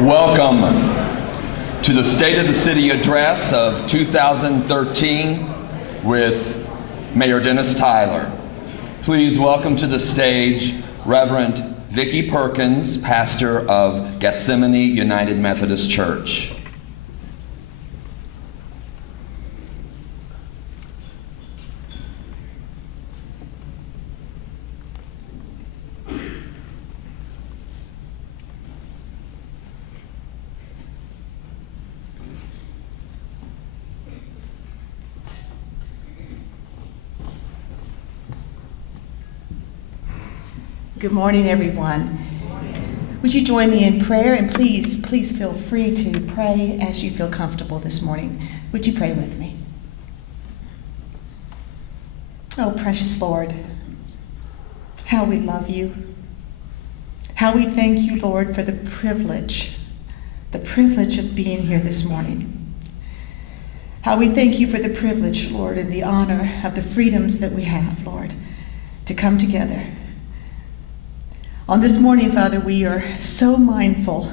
Welcome to the State of the City Address of 2013 with Mayor Dennis Tyler. Please welcome to the stage Reverend Vicki Perkins, pastor of Gethsemane United Methodist Church. Good morning, everyone. Would you join me in prayer? And please feel free to pray as you feel comfortable this morning. Would you pray with me? Oh, precious Lord, how we love you. How we thank you, Lord, for the privilege of being here this morning. How we thank you for the privilege, Lord, and the honor of the freedoms that we have, Lord, to come together. On this morning, Father, we are so mindful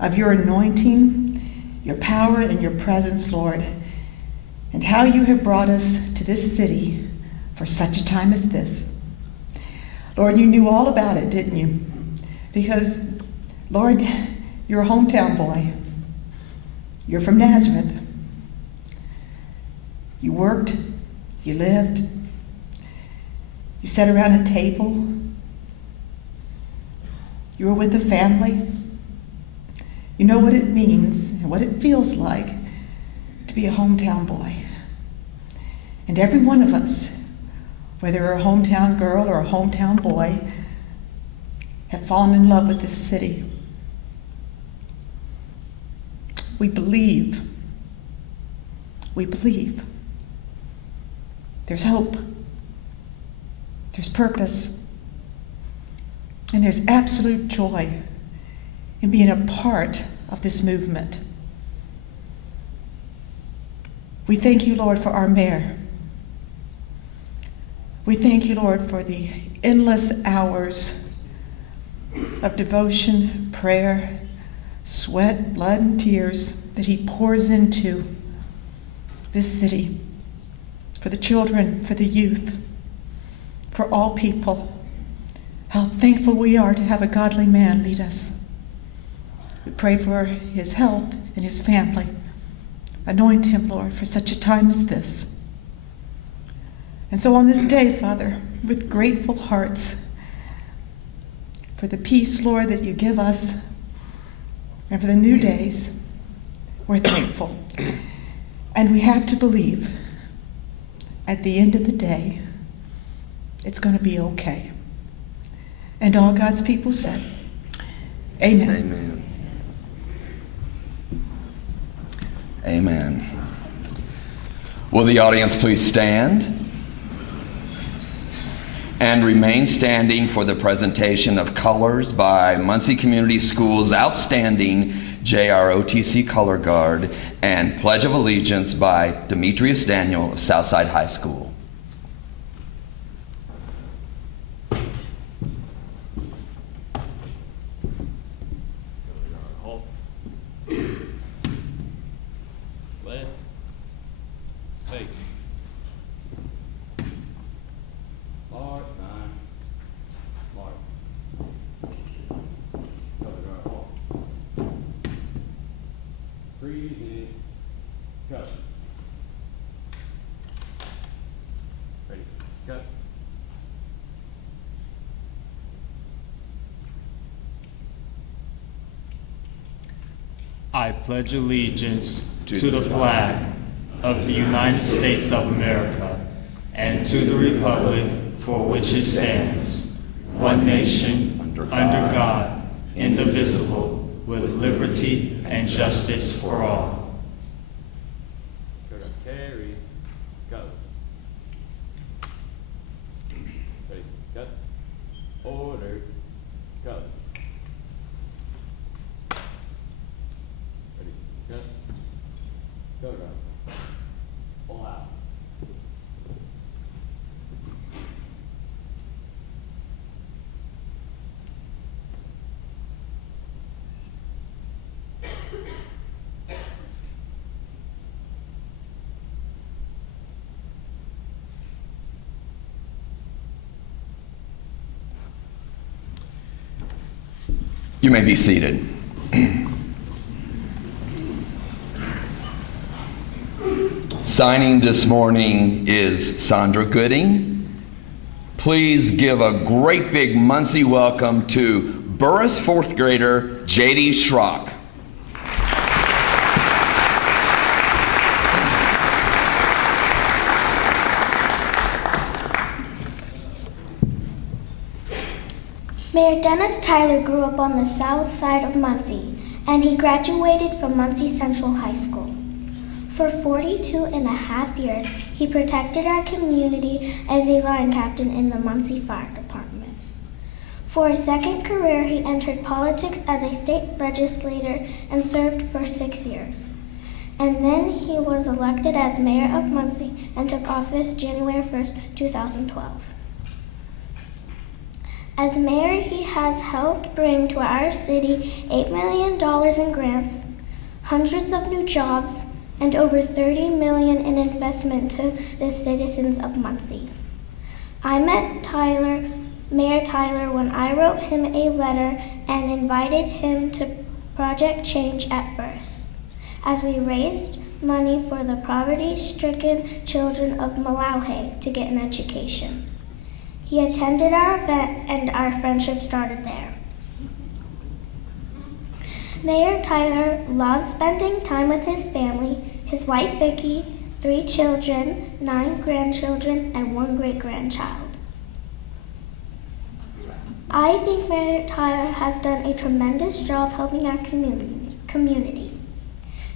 of your anointing, your power, and your presence, Lord, and how you have brought us to this city for such a time as this. Lord, you knew all about it, didn't you? Because, Lord, you're a hometown boy. You're from Nazareth. You worked, you lived, you sat around a table. You were with a family. You know what it means and what it feels like to be a hometown boy. And every one of us, whether you're a hometown girl or a hometown boy, have fallen in love with this city. We believe. There's hope. There's purpose. And there's absolute joy in being a part of this movement. We thank you, Lord, for our mayor. We thank you, Lord, for the endless hours of devotion, prayer, sweat, blood, and tears that he pours into this city, for the children, for the youth, for all people. How thankful we are to have a godly man lead us. We pray for his health and his family. Anoint him, Lord, for such a time as this. And so on this day, Father, with grateful hearts for the peace, Lord, that you give us, and for the new days, we're thankful. And we have to believe at the end of the day, it's going to be okay. And all God's people said, amen. Amen. Amen. Will the audience please stand and remain standing for the presentation of colors by Muncie Community Schools' outstanding JROTC Color Guard and Pledge of Allegiance by Demetrius Daniel of Southside High School. I pledge allegiance to the flag of the United States of America and to the republic for which it stands, one nation, under God, indivisible, with liberty and justice for all. Carry, go. Ready, go. Order, go. Ready, go. Go, go. All out. You may be seated. Signing this morning is Sandra Gooding. Please give a great big Muncie welcome to Burris fourth grader J.D. Schrock. Mayor Dennis Tyler grew up on the south side of Muncie, and he graduated from Muncie Central High School. For 42 and a half years, he protected our community as a line captain in the Muncie Fire Department. For a second career, he entered politics as a state legislator and served for 6 years. And then he was elected as mayor of Muncie and took office January 1st, 2012. As mayor, he has helped bring to our city $8 million in grants, hundreds of new jobs, and over $30 million in investment to the citizens of Muncie. I met Mayor Tyler, when I wrote him a letter and invited him to Project Change at Burris, as we raised money for the poverty-stricken children of Malauhe to get an education. He attended our event, and our friendship started there. Mayor Tyler loves spending time with his family, his wife Vicki, 3 children, 9 grandchildren, and 1 great-grandchild. I think Mayor Tyler has done a tremendous job helping our community,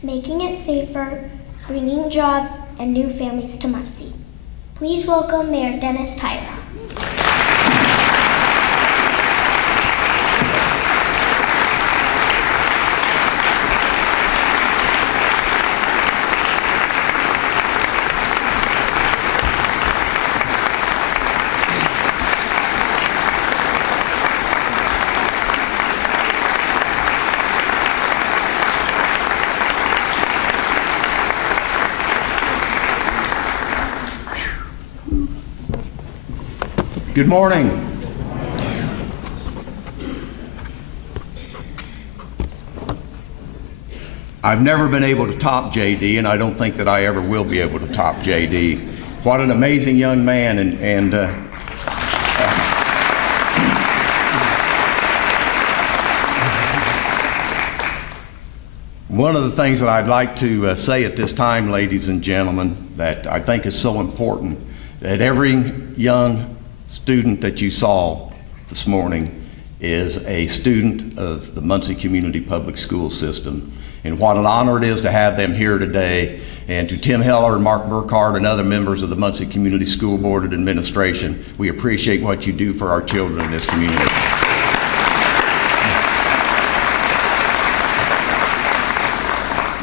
making it safer, bringing jobs and new families to Muncie. Please welcome Mayor Dennis Tyler. Good morning. I've never been able to top JD, and I don't think that I ever will be able to top JD. What an amazing young man, and one of the things that I'd like to say at this time, ladies and gentlemen, that I think is so important, that every young student that you saw this morning is a student of the Muncie Community Public School System. And what an honor it is to have them here today. And to Tim Heller and Mark Burkhardt and other members of the Muncie Community School Board and Administration, we appreciate what you do for our children in this community.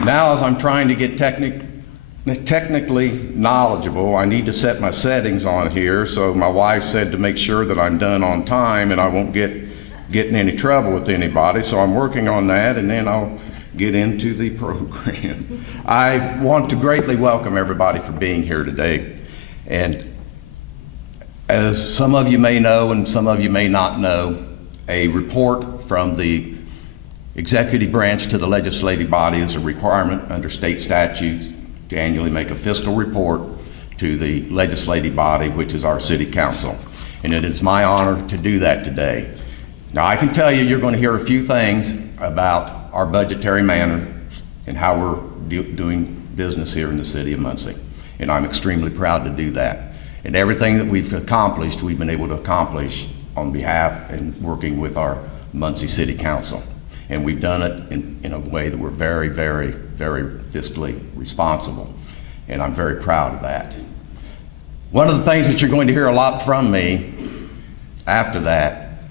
Now, as I'm trying to get technically knowledgeable, I need to set my settings on here. So my wife said to make sure that I'm done on time and I won't get in any trouble with anybody. So I'm working on that, and then I'll get into the program. I want to greatly welcome everybody for being here today. And as some of you may know and some of you may not know, a report from the executive branch to the legislative body is a requirement under state statutes to annually make a fiscal report to the legislative body, which is our city council. And it is my honor to do that today. Now, I can tell you, you're going to hear a few things about our budgetary manners and how we're doing business here in the city of Muncie. And I'm extremely proud to do that. And everything that we've accomplished, we've been able to accomplish on behalf and working with our Muncie City Council. And we've done it in a way that we're very, very, very fiscally responsible. And I'm very proud of that. One of the things that you're going to hear a lot from me after that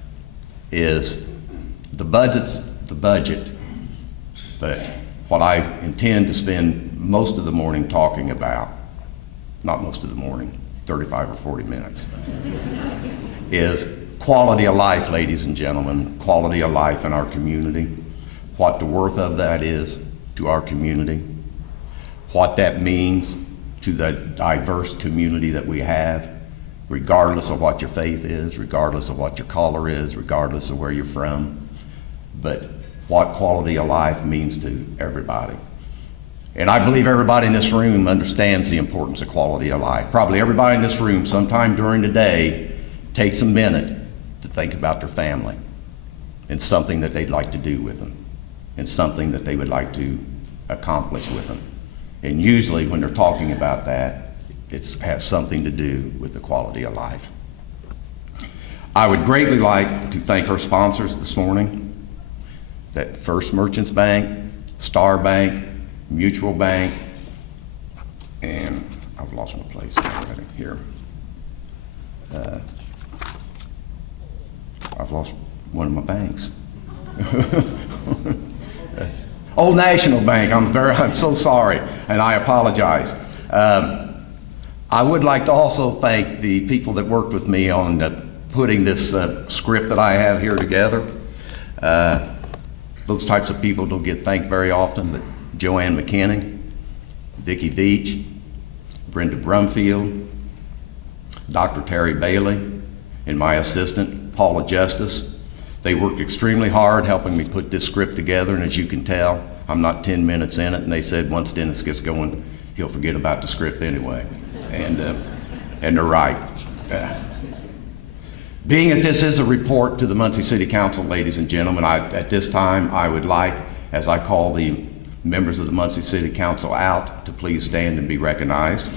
is the budget's the budget. But what I intend to spend most of the morning talking about, not most of the morning, 35 or 40 minutes, is quality of life, ladies and gentlemen, quality of life in our community, what the worth of that is to our community, what that means to the diverse community that we have, regardless of what your faith is, regardless of what your color is, regardless of where you're from. but what quality of life means to everybody. And I believe everybody in this room understands the importance of quality of life. Probably everybody in this room sometime during the day takes a minute to think about their family and something that they'd like to do with them and something that they would like to accomplish with them. And usually when they're talking about that, it has something to do with the quality of life. I would greatly like to thank our sponsors this morning, that First Merchants Bank, Star Bank, Mutual Bank, and I've lost my place already here. I've lost one of my banks. Old National Bank, I'm so sorry, and I apologize. I would like to also thank the people that worked with me on putting this script that I have here together. Those types of people don't get thanked very often, but Joanne McKinney, Vicki Veach, Brenda Brumfield, Dr. Terry Bailey, and my assistant, Paula Justice. They worked extremely hard helping me put this script together, and as you can tell, I'm not 10 minutes in it, and they said once Dennis gets going, he'll forget about the script anyway. And they're right. Being that this is a report to the Muncie City Council, ladies and gentlemen, at this time I would like, as I call the members of the Muncie City Council out, to please stand and be recognized.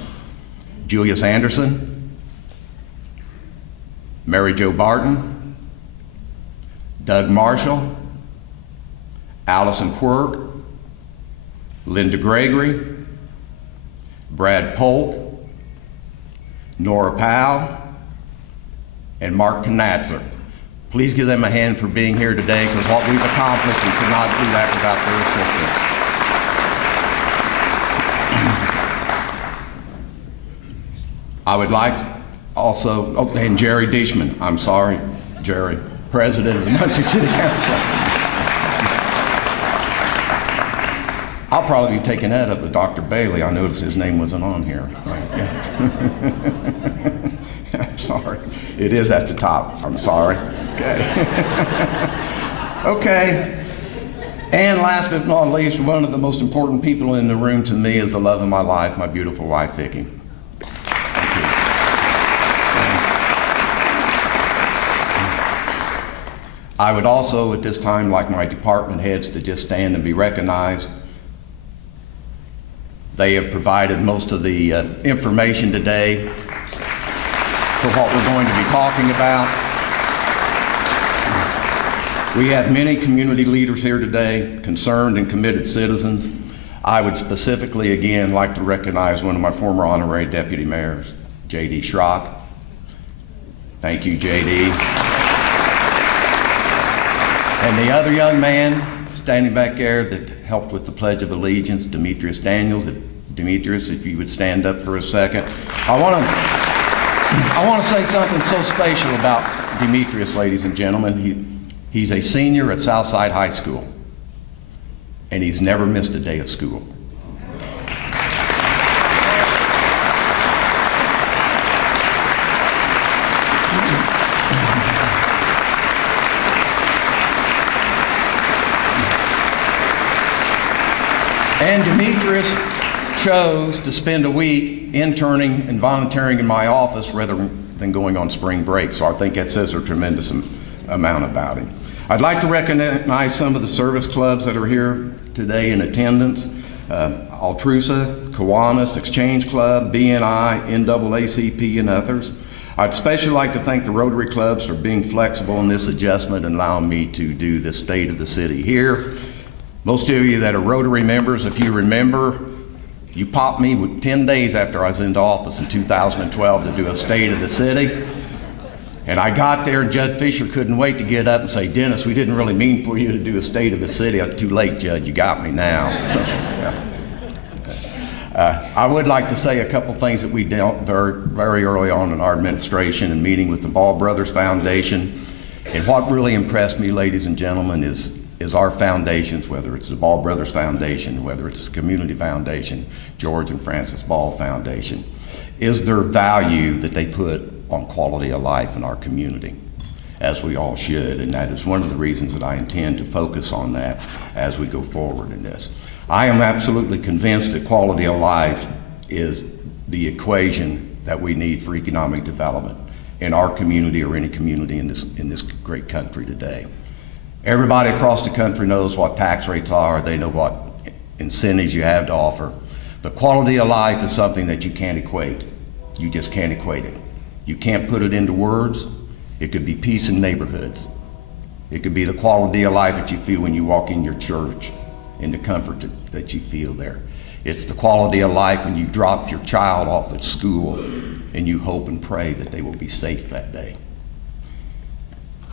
Julius Anderson, Mary Jo Barton, Doug Marshall, Allison Quirk, Linda Gregory, Brad Polk, Nora Powell, and Mark Knatzer. Please give them a hand for being here today, because what we've accomplished, we could not do that without their assistance. I would like also, and Jerry Dishman, I'm sorry, Jerry, President of the Muncie City Council. I'll probably be taking that up with Dr. Bailey. I noticed his name wasn't on here. Right, yeah. I'm sorry. It is at the top. I'm sorry. Okay. Okay. And last but not least, one of the most important people in the room to me is the love of my life, my beautiful wife, Vicki. Thank you. I would also at this time like my department heads to just stand and be recognized. They have provided most of the information today for what we're going to be talking about. We have many community leaders here today, concerned and committed citizens. I would specifically again like to recognize one of my former honorary deputy mayors, J.D. Schrock. Thank you, J.D. And the other young man standing back there that helped with the Pledge of Allegiance, Demetrius Daniels. Demetrius, if you would stand up for a second. I want to say something so special about Demetrius, ladies and gentlemen. He's a senior at Southside High School, and he's never missed a day of school. And Demetrius chose to spend a week interning and volunteering in my office rather than going on spring break. So I think that says a tremendous amount about him. I'd like to recognize some of the service clubs that are here today in attendance. Altrusa, Kiwanis, Exchange Club, BNI, NAACP, and others. I'd especially like to thank the Rotary clubs for being flexible in this adjustment and allowing me to do the State of the City here. Most of you that are Rotary members, if you remember, you popped me 10 days after I was into office in 2012 to do a State of the City. And I got there and Judge Fisher couldn't wait to get up and say, Dennis, we didn't really mean for you to do a State of the City. Too late, Judge, you got me now. So, yeah. I would like to say a couple things that we dealt very early on in our administration and meeting with the Ball Brothers Foundation. And what really impressed me, ladies and gentlemen, is our foundations, whether it's the Ball Brothers Foundation, whether it's the Community Foundation, George and Francis Ball Foundation, is their value that they put on quality of life in our community. as we all should, and that is one of the reasons that I intend to focus on that as we go forward in this. I am absolutely convinced that quality of life is the equation that we need for economic development in our community or any community in this great country today. Everybody across the country knows what tax rates are, they know what incentives you have to offer, but quality of life is something that you can't equate. You just can't equate it. You can't put it into words. It could be peace in neighborhoods. It could be the quality of life that you feel when you walk in your church and the comfort that you feel there. It's the quality of life when you drop your child off at school and you hope and pray that they will be safe that day.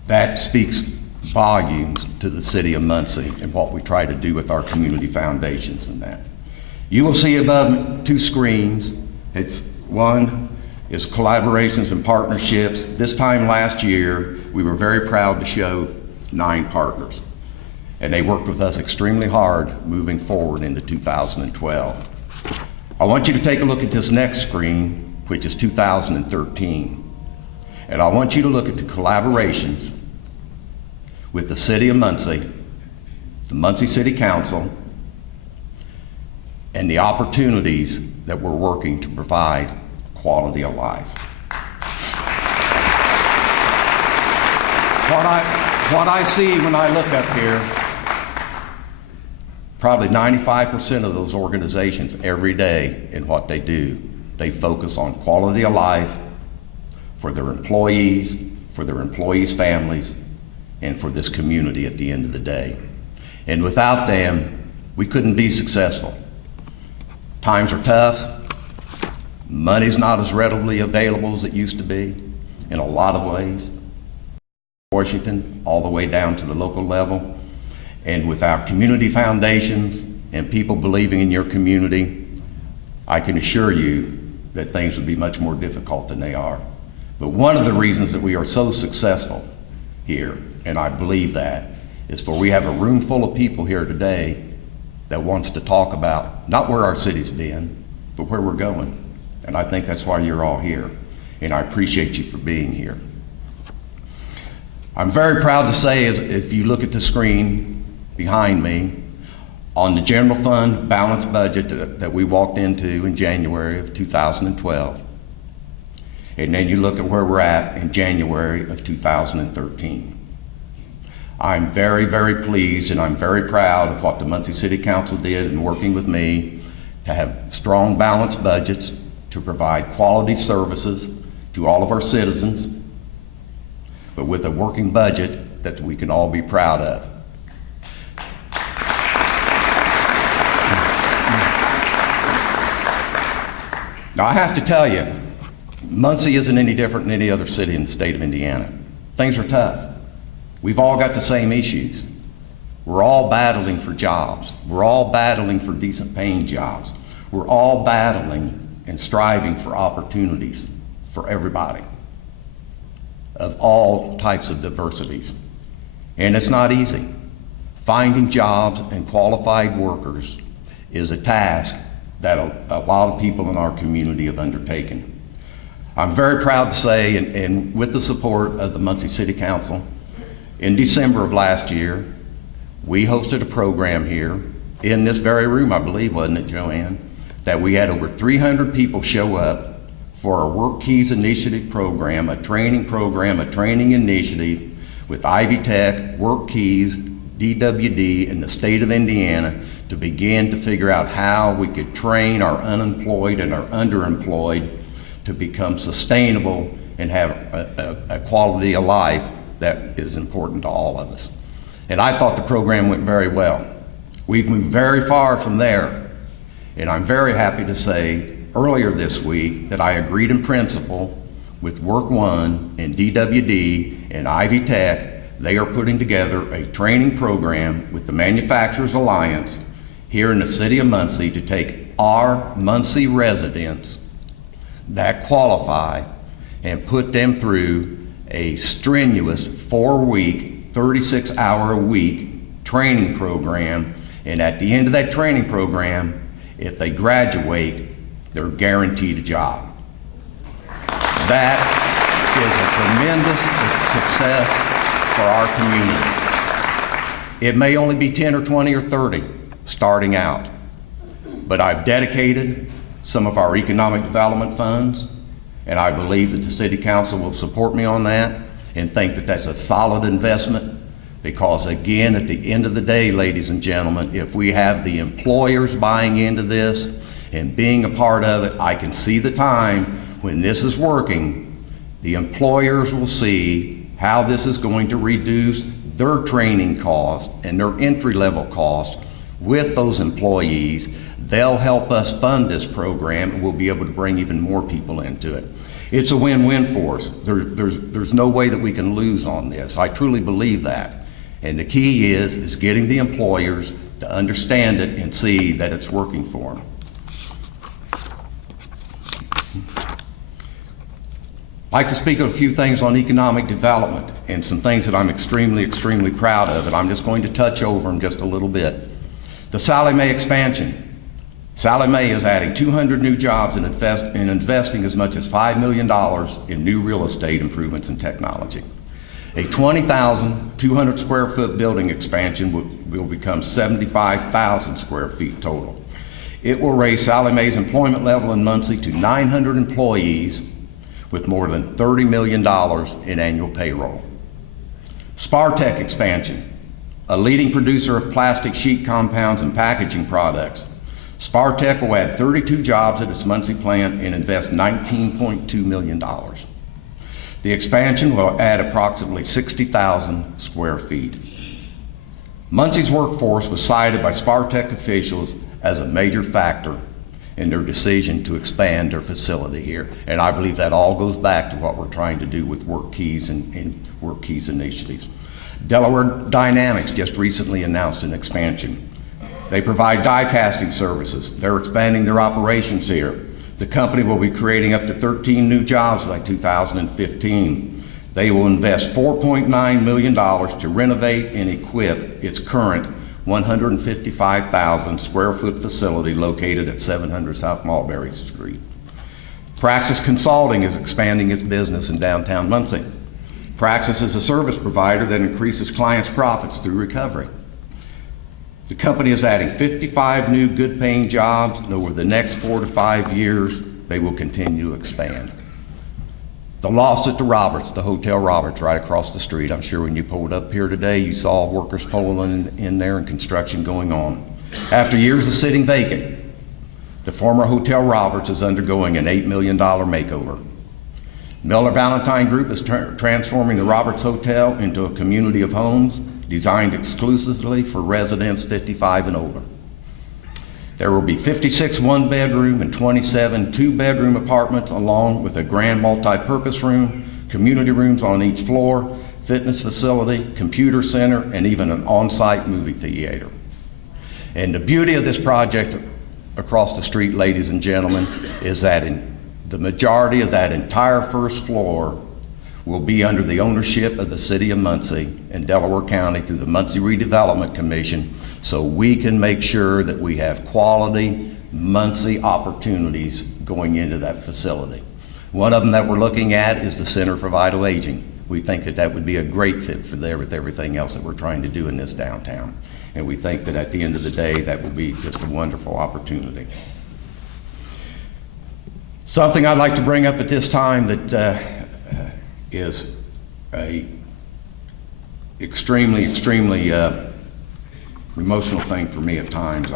That speaks volumes to the city of Muncie and what we try to do with our community foundations and that. You will see above 2 screens. One is collaborations and partnerships. This time last year, we were very proud to show 9 partners, and they worked with us extremely hard moving forward into 2012. I want you to take a look at this next screen, which is 2013. And I want you to look at the collaborations with the City of Muncie, the Muncie City Council, and the opportunities that we're working to provide quality of life. What I see when I look up here, probably 95% of those organizations every day in what they do, they focus on quality of life for their employees, families, and for this community at the end of the day. And without them, we couldn't be successful. Times are tough. Money's not as readily available as it used to be in a lot of ways. Washington, all the way down to the local level. And without community foundations and people believing in your community, I can assure you that things would be much more difficult than they are. But one of the reasons that we are so successful here, and I believe that, is for we have a room full of people here today that wants to talk about not where our city's been, but where we're going. And I think that's why you're all here. And I appreciate you for being here. I'm very proud to say, if you look at the screen behind me, on the general fund balanced budget that we walked into in January of 2012, and then you look at where we're at in January of 2013. I'm very, very pleased and I'm very proud of what the Muncie City Council did in working with me to have strong balanced budgets to provide quality services to all of our citizens, but with a working budget that we can all be proud of. Now I have to tell you, Muncie isn't any different than any other city in the state of Indiana. Things are tough. We've all got the same issues. We're all battling for jobs. We're all battling for decent paying jobs. We're all battling and striving for opportunities for everybody of all types of diversities. And it's not easy. Finding jobs and qualified workers is a task that a lot of people in our community have undertaken. I'm very proud to say, and with the support of the Muncie City Council, in December of last year, we hosted a program here in this very room, I believe, wasn't it, Joanne? That we had over 300 people show up for our Work Keys Initiative program, a training initiative with Ivy Tech, Work Keys, DWD, and the state of Indiana to begin to figure out how we could train our unemployed and our underemployed to become sustainable and have a quality of life that is important to all of us. And I thought the program went very well. We've moved very far from there, and I'm very happy to say earlier this week that I agreed in principle with Work One and DWD and Ivy Tech. They are putting together a training program with the Manufacturers Alliance here in the city of Muncie to take our Muncie residents that qualify and put them through a strenuous 4-week, 36-hour-a-week training program. And at the end of that training program, if they graduate, they're guaranteed a job. That is a tremendous success for our community. It may only be 10 or 20 or 30 starting out, but I've dedicated some of our economic development funds, and I believe that the City Council will support me on that and think that that's a solid investment, because again, at the end of the day, ladies and gentlemen, if we have the employers buying into this and being a part of it, I can see the time when this is working, the employers will see how this is going to reduce their training costs and their entry-level costs with those employees. They'll help us fund this program, and we'll be able to bring even more people into it. It's a win-win for us. There's no way that we can lose on this. I truly believe that. And the key is getting the employers to understand it and see that it's working for them. I'd like to speak of a few things on economic development and some things that I'm extremely, extremely proud of, and I'm just going to touch over them just a little bit. The Sallie Mae expansion. Sallie Mae is adding 200 new jobs and investing as much as $5 million in new real estate improvements and technology. A 20,200 square foot building expansion will become 75,000 square feet total. It will raise Sallie Mae's employment level in Muncie to 900 employees with more than $30 million in annual payroll. Spartech expansion, a leading producer of plastic sheet compounds and packaging products. Spartech will add 32 jobs at its Muncie plant and invest $19.2 million. The expansion will add approximately 60,000 square feet. Muncie's workforce was cited by Spartech officials as a major factor in their decision to expand their facility here. And I believe that all goes back to what we're trying to do with Work Keys and Work Keys initiatives. Delaware Dynamics just recently announced an expansion. They provide die casting services. They're expanding their operations here. The company will be creating up to 13 new jobs by 2015. They will invest $4.9 million to renovate and equip its current 155,000 square foot facility located at 700 South Mulberry Street. Praxis Consulting is expanding its business in downtown Muncie. Praxis is a service provider that increases clients' profits through recovery. The company is adding 55 new good-paying jobs, and over the next 4 to 5 years, they will continue to expand. The loss at the Roberts, the Hotel Roberts right across the street. I'm sure when you pulled up here today, you saw workers pulling in there and construction going on. After years of sitting vacant, the former Hotel Roberts is undergoing an $8 million makeover. Miller Valentine Group is transforming the Roberts Hotel into a community of homes designed exclusively for residents 55 and older. There will be 56 one-bedroom and 27 two-bedroom apartments, along with a grand multi-purpose room, community rooms on each floor, fitness facility, computer center, and even an on-site movie theater. And the beauty of this project across the street, ladies and gentlemen, is that the majority of that entire first floor will be under the ownership of the City of Muncie and Delaware County through the Muncie Redevelopment Commission, so we can make sure that we have quality Muncie opportunities going into that facility. One of them that we're looking at is the Center for Vital Aging. We think that that would be a great fit for there with everything else that we're trying to do in this downtown. And we think that at the end of the day, that will be just a wonderful opportunity. Something I'd like to bring up at this time that is a extremely emotional thing for me at times.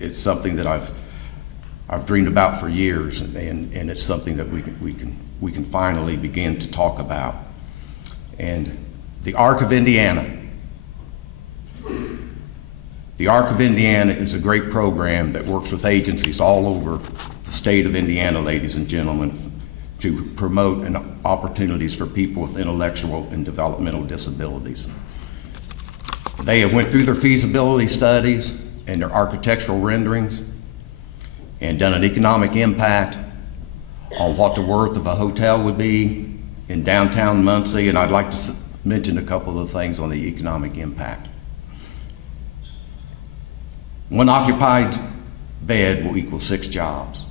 It's something that I've dreamed about for years, and it's something that we can finally begin to talk about. And the Arc of Indiana. The Arc of Indiana is a great program that works with agencies all over the state of Indiana, ladies and gentlemen, to promote opportunities for people with intellectual and developmental disabilities. They have went through their feasibility studies and their architectural renderings and done an economic impact on what the worth of a hotel would be in downtown Muncie, and I'd like to mention a couple of things on the economic impact. One occupied bed will equal 6 jobs.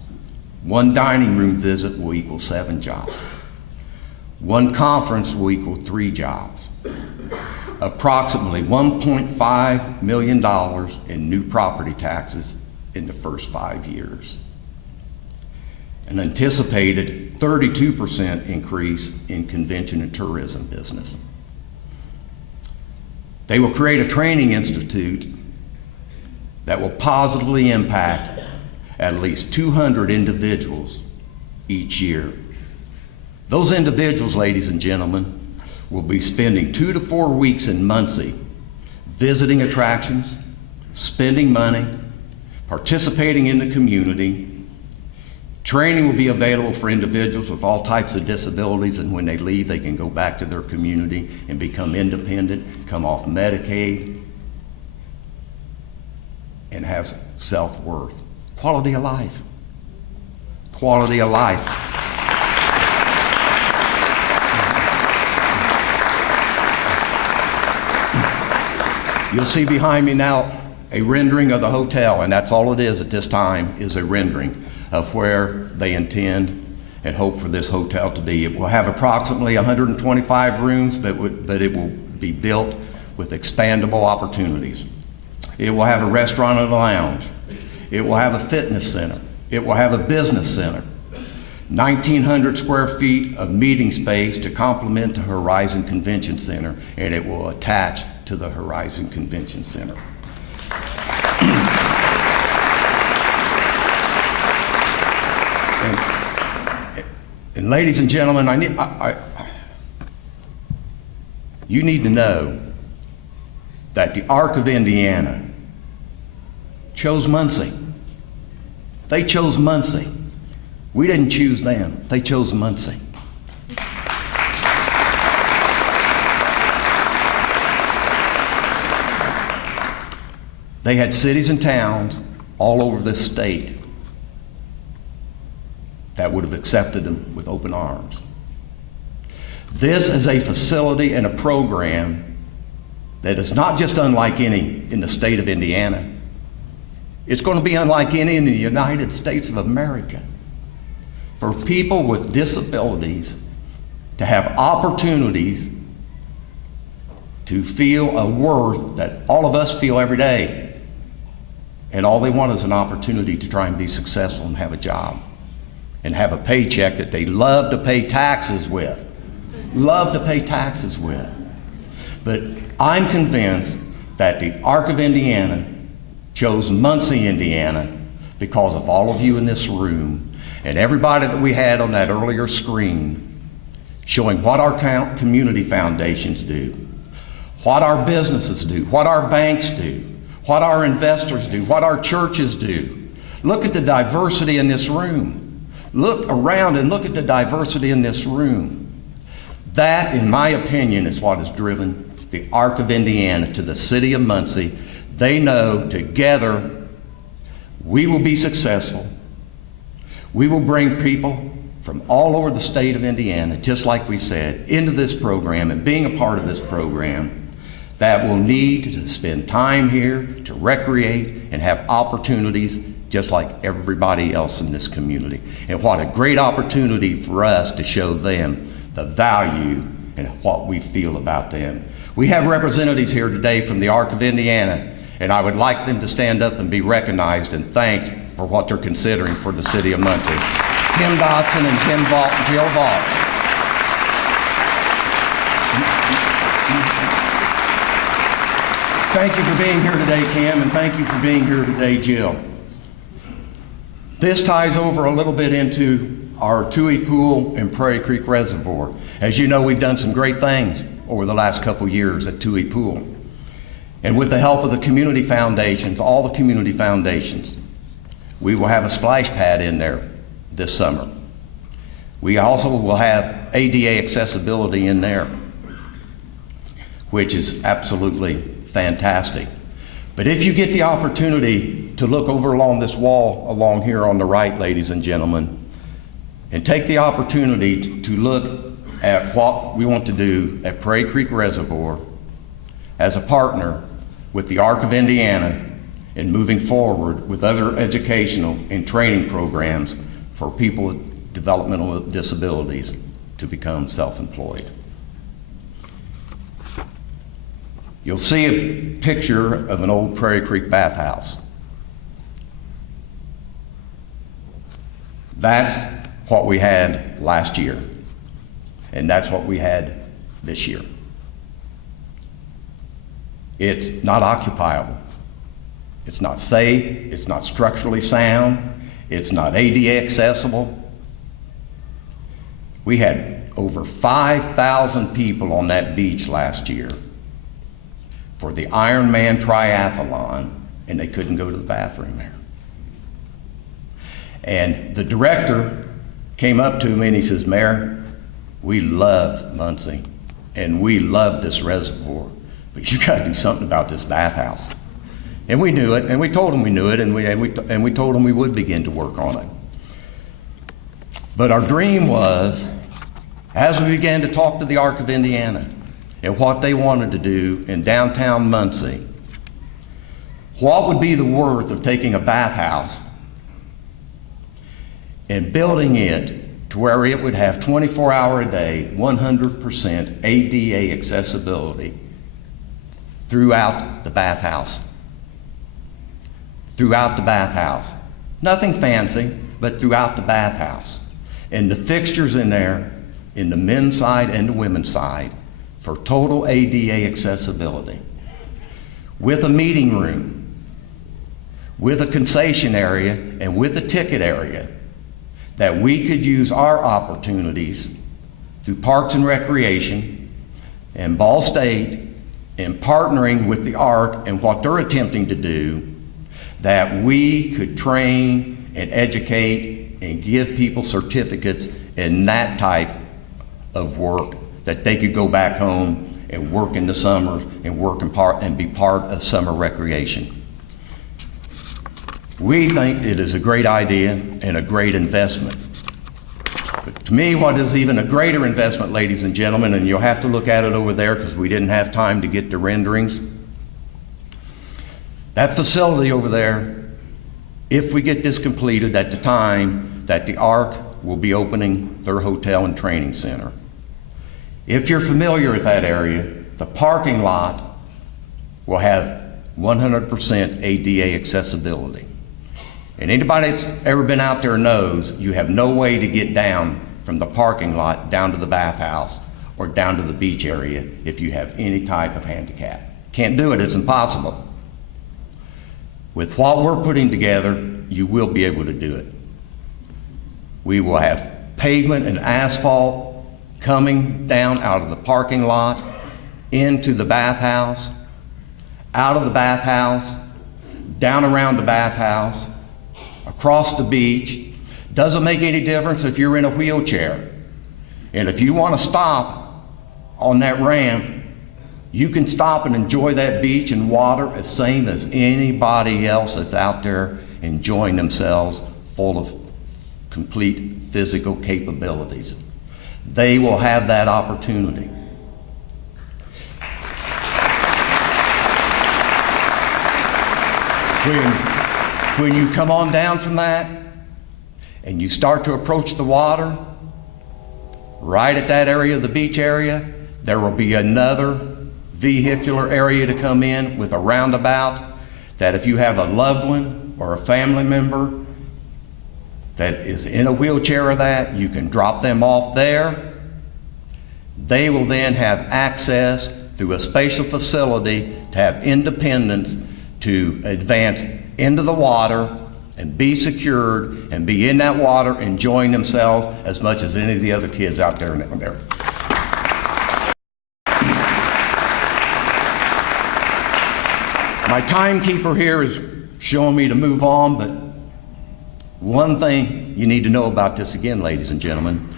One dining room visit will equal 7 jobs. One conference will equal 3 jobs. Approximately $1.5 million in new property taxes in the first 5 years. An anticipated 32% increase in convention and tourism business. They will create a training institute that will positively impact at least 200 individuals each year. Those individuals, ladies and gentlemen, will be spending 2 to 4 weeks in Muncie, visiting attractions, spending money, participating in the community. Training will be available for individuals with all types of disabilities, and when they leave, they can go back to their community and become independent, come off Medicaid, and have self-worth. Quality of life. Quality of life. You'll see behind me now a rendering of the hotel, and that's all it is at this time, is a rendering of where they intend and hope for this hotel to be. It will have approximately 125 rooms, but it will be built with expandable opportunities. It will have a restaurant and a lounge. It will have a fitness center. It will have a business center. 1,900 square feet of meeting space to complement the Horizon Convention Center, and it will attach to the Horizon Convention Center. And ladies and gentlemen, you need to know that the Arc of Indiana chose Muncie. They chose Muncie. We didn't choose them. They chose Muncie. They had cities and towns all over this state that would have accepted them with open arms. This is a facility and a program that is not just unlike any in the state of Indiana. It's going to be unlike any in the United States of America. For people with disabilities to have opportunities to feel a worth that all of us feel every day. And all they want is an opportunity to try and be successful and have a job and have a paycheck that they love to pay taxes with. Love to pay taxes with. But I'm convinced that the Arc of Indiana chose Muncie, Indiana, because of all of you in this room and everybody that we had on that earlier screen showing what our community foundations do, what our businesses do, what our banks do, what our investors do, what our churches do. Look at the diversity in this room. Look around and look at the diversity in this room. That, in my opinion, is what has driven the Arc of Indiana to the city of Muncie. They know together we will be successful. We will bring people from all over the state of Indiana, just like we said, into this program, and being a part of this program that will need to spend time here, to recreate and have opportunities just like everybody else in this community. And what a great opportunity for us to show them the value and what we feel about them. We have representatives here today from the Arc of Indiana, and I would like them to stand up and be recognized and thanked for what they're considering for the city of Muncie. Kim Dotson and Jill Vaught. Thank you for being here today, Kim, and thank you for being here today, Jill. This ties over a little bit into our Toohey Pool and Prairie Creek Reservoir. As you know, we've done some great things over the last couple years at Toohey Pool. And with the help of the community foundations, all the community foundations, we will have a splash pad in there this summer. We also will have ADA accessibility in there, which is absolutely fantastic. But if you get the opportunity to look over along this wall along here on the right, ladies and gentlemen, and take the opportunity to look at what we want to do at Prairie Creek Reservoir as a partner with the Arc of Indiana in moving forward with other educational and training programs for people with developmental disabilities to become self-employed. You'll see a picture of an old Prairie Creek bathhouse. That's what we had last year, and that's what we had this year. It's not occupiable. It's not safe, it's not structurally sound, it's not ADA accessible. We had over 5,000 people on that beach last year for the Ironman triathlon, and they couldn't go to the bathroom there. And the director came up to me and he says, "Mayor, we love Muncie and we love this reservoir, but you gotta do something about this bathhouse." And we knew it, and we told him we knew it, and we told him we would begin to work on it. But our dream was, as we began to talk to the Arc of Indiana and what they wanted to do in downtown Muncie, what would be the worth of taking a bathhouse and building it to where it would have 24-hour a day, 100% ADA accessibility throughout the bathhouse. Throughout the bathhouse. Nothing fancy, but throughout the bathhouse. And the fixtures in there, in the men's side and the women's side, for total ADA accessibility. With a meeting room, with a concession area, and with a ticket area, that we could use our opportunities through Parks and Recreation and Ball State and partnering with the ARC and what they're attempting to do, that we could train and educate and give people certificates in that type of work, that they could go back home and work in the summer and work in and be part of summer recreation. We think it is a great idea and a great investment. But to me, what is even a greater investment, ladies and gentlemen, and you'll have to look at it over there because we didn't have time to get the renderings. That facility over there, if we get this completed at the time that the ARC will be opening their hotel and training center. If you're familiar with that area, the parking lot will have 100% ADA accessibility. And anybody that's ever been out there knows you have no way to get down from the parking lot down to the bathhouse or down to the beach area if you have any type of handicap. Can't do it, it's impossible. With what we're putting together, you will be able to do it. We will have pavement and asphalt coming down out of the parking lot into the bathhouse, out of the bathhouse, down around the bathhouse, across the beach. Doesn't make any difference if you're in a wheelchair. And if you want to stop on that ramp, you can stop and enjoy that beach and water as same as anybody else that's out there enjoying themselves, full of complete physical capabilities. They will have that opportunity. When you come on down from that and you start to approach the water, right at that area of the beach area, there will be another vehicular area to come in with a roundabout that if you have a loved one or a family member that is in a wheelchair or that, you can drop them off there. They will then have access through a spatial facility to have independence to advance into the water and be secured and be in that water enjoying themselves as much as any of the other kids out there. My timekeeper here is showing me to move on, but one thing you need to know about this again, ladies and gentlemen,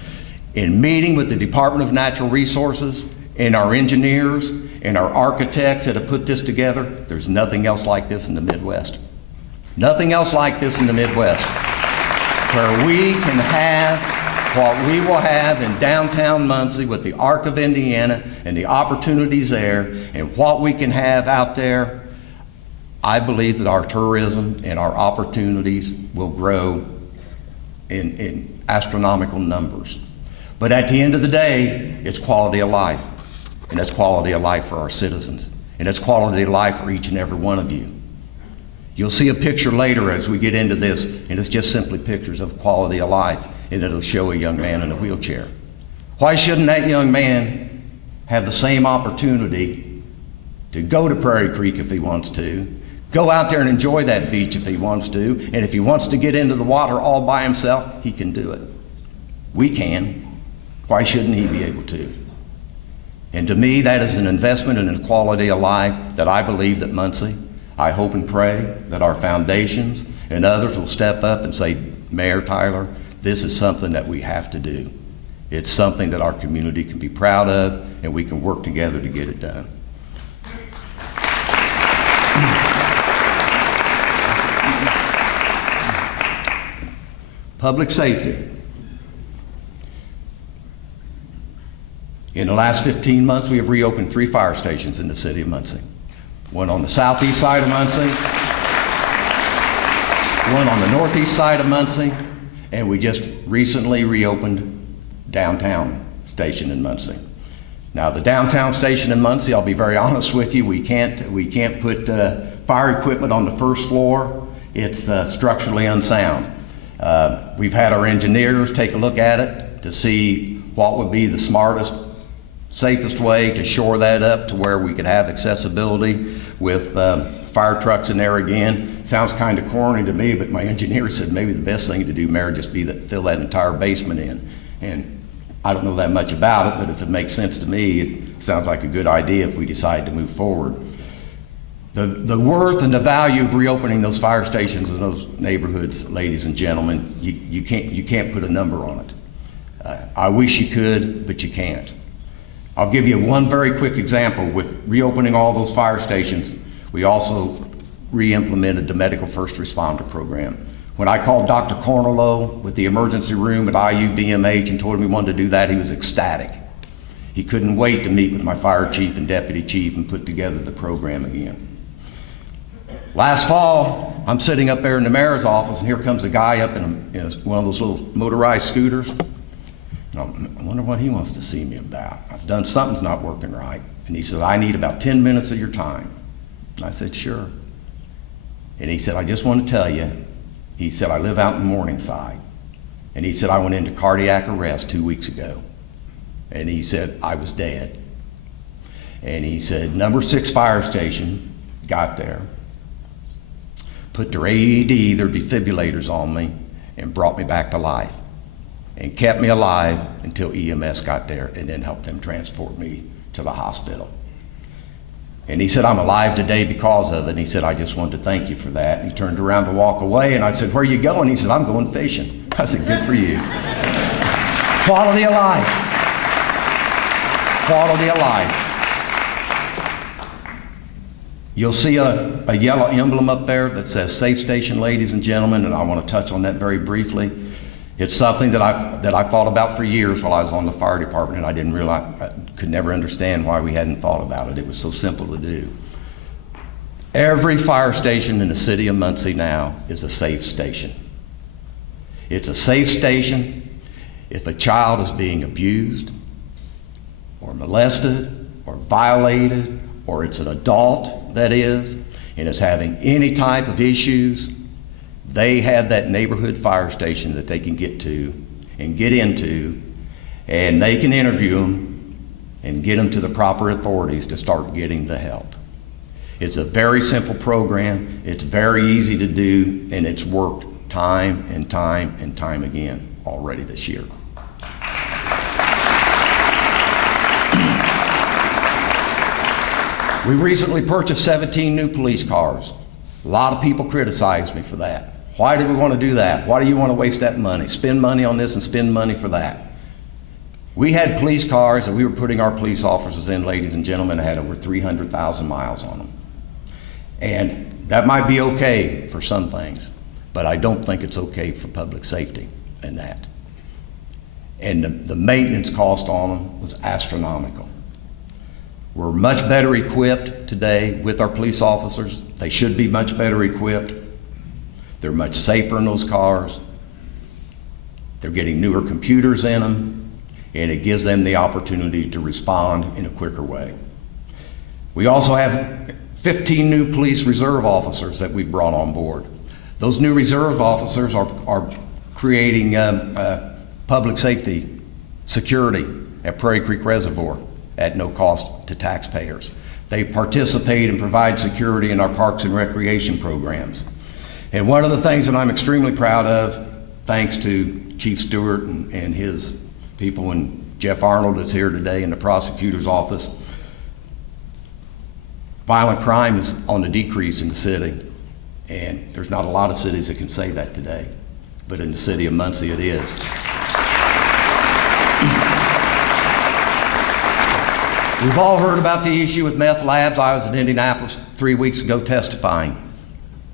in meeting with the Department of Natural Resources and our engineers and our architects that have put this together, there's nothing else like this in the Midwest. Nothing else like this in the Midwest, where we can have what we will have in downtown Muncie with the Arc of Indiana and the opportunities there, and what we can have out there. I believe that our tourism and our opportunities will grow in astronomical numbers. But at the end of the day, it's quality of life. And it's quality of life for our citizens. And it's quality of life for each and every one of you. You'll see a picture later as we get into this, and it's just simply pictures of quality of life, and it'll show a young man in a wheelchair. Why shouldn't that young man have the same opportunity to go to Prairie Creek if he wants to, go out there and enjoy that beach if he wants to, and if he wants to get into the water all by himself, he can do it. We can. Why shouldn't he be able to? And to me, that is an investment in a quality of life that I believe that Muncie, I hope and pray that our foundations and others will step up and say, Mayor Tyler, this is something that we have to do. It's something that our community can be proud of, and we can work together to get it done. Public safety. In the last 15 months, we have reopened 3 fire stations in the city of Muncie. One on the southeast side of Muncie, one on the northeast side of Muncie, and we just recently reopened downtown station in Muncie. Now the downtown station in Muncie, I'll be very honest with you, we can't put fire equipment on the first floor. It's structurally unsound. We've had our engineers take a look at it to see what would be the smartest, safest way to shore that up to where we could have accessibility with fire trucks in there again. Sounds kind of corny to me, but my engineer said maybe the best thing to do, Mayor, just be that fill that entire basement in. And I don't know that much about it, but if it makes sense to me, it sounds like a good idea if we decide to move forward. The worth and the value of reopening those fire stations in those neighborhoods, ladies and gentlemen, you can't put a number on it. I wish you could, but you can't. I'll give you one very quick example. With reopening all those fire stations, we also re-implemented the medical first responder program. When I called Dr. Cornello with the emergency room at IUBMH and told him we wanted to do that, he was ecstatic. He couldn't wait to meet with my fire chief and deputy chief and put together the program again. Last fall, I'm sitting up there in the mayor's office, and here comes a guy up in one of those little motorized scooters. And I wonder what he wants to see me about. I've done something's not working right. And he says, I need about 10 minutes of your time. And I said, sure. And he said, I just want to tell you, he said, I live out in Morningside. And he said, I went into cardiac arrest 2 weeks ago. And he said, I was dead. And he said, number 6 fire station got there, put their AED, their defibrillators on me, and brought me back to life. And kept me alive until EMS got there and then helped them transport me to the hospital. And he said, I'm alive today because of it. And he said, I just wanted to thank you for that. And he turned around to walk away, and I said, where are you going? He said, I'm going fishing. I said, good for you. Quality of life. Quality of life. You'll see a yellow emblem up there that says Safe Station, ladies and gentlemen, and I want to touch on that very briefly. It's something that I thought about for years while I was on the fire department, and I didn't realize, I could never understand why we hadn't thought about it. It was so simple to do. Every fire station in the city of Muncie now is a safe station. It's a safe station if a child is being abused or molested or violated, or it's an adult that is, and is having any type of issues. They have that neighborhood fire station that they can get to and get into, and they can interview them and get them to the proper authorities to start getting the help. It's a very simple program, it's very easy to do, and it's worked time and time and time again already this year. We recently purchased 17 new police cars. A lot of people criticized me for that. Why do we want to do that? Why do you want to waste that money? Spend money on this and spend money for that. We had police cars that we were putting our police officers in, ladies and gentlemen, that had over 300,000 miles on them. And that might be okay for some things, but I don't think it's okay for public safety and that. And the maintenance cost on them was astronomical. We're much better equipped today with our police officers. They should be much better equipped. They're much safer in those cars. They're getting newer computers in them. and it gives them the opportunity to respond in a quicker way. We also have 15 new police reserve officers that we've brought on board. Those new reserve officers are creating public safety security at Prairie Creek Reservoir at no cost to taxpayers. They participate and provide security in our parks and recreation programs. And one of the things that I'm extremely proud of, thanks to Chief Stewart and his people, and Jeff Arnold that's here today in the prosecutor's office, violent crime is on the decrease in the city. And there's not a lot of cities that can say that today, but in the city of Muncie it is. We've all heard about the issue with meth labs. I was in Indianapolis 3 weeks ago testifying,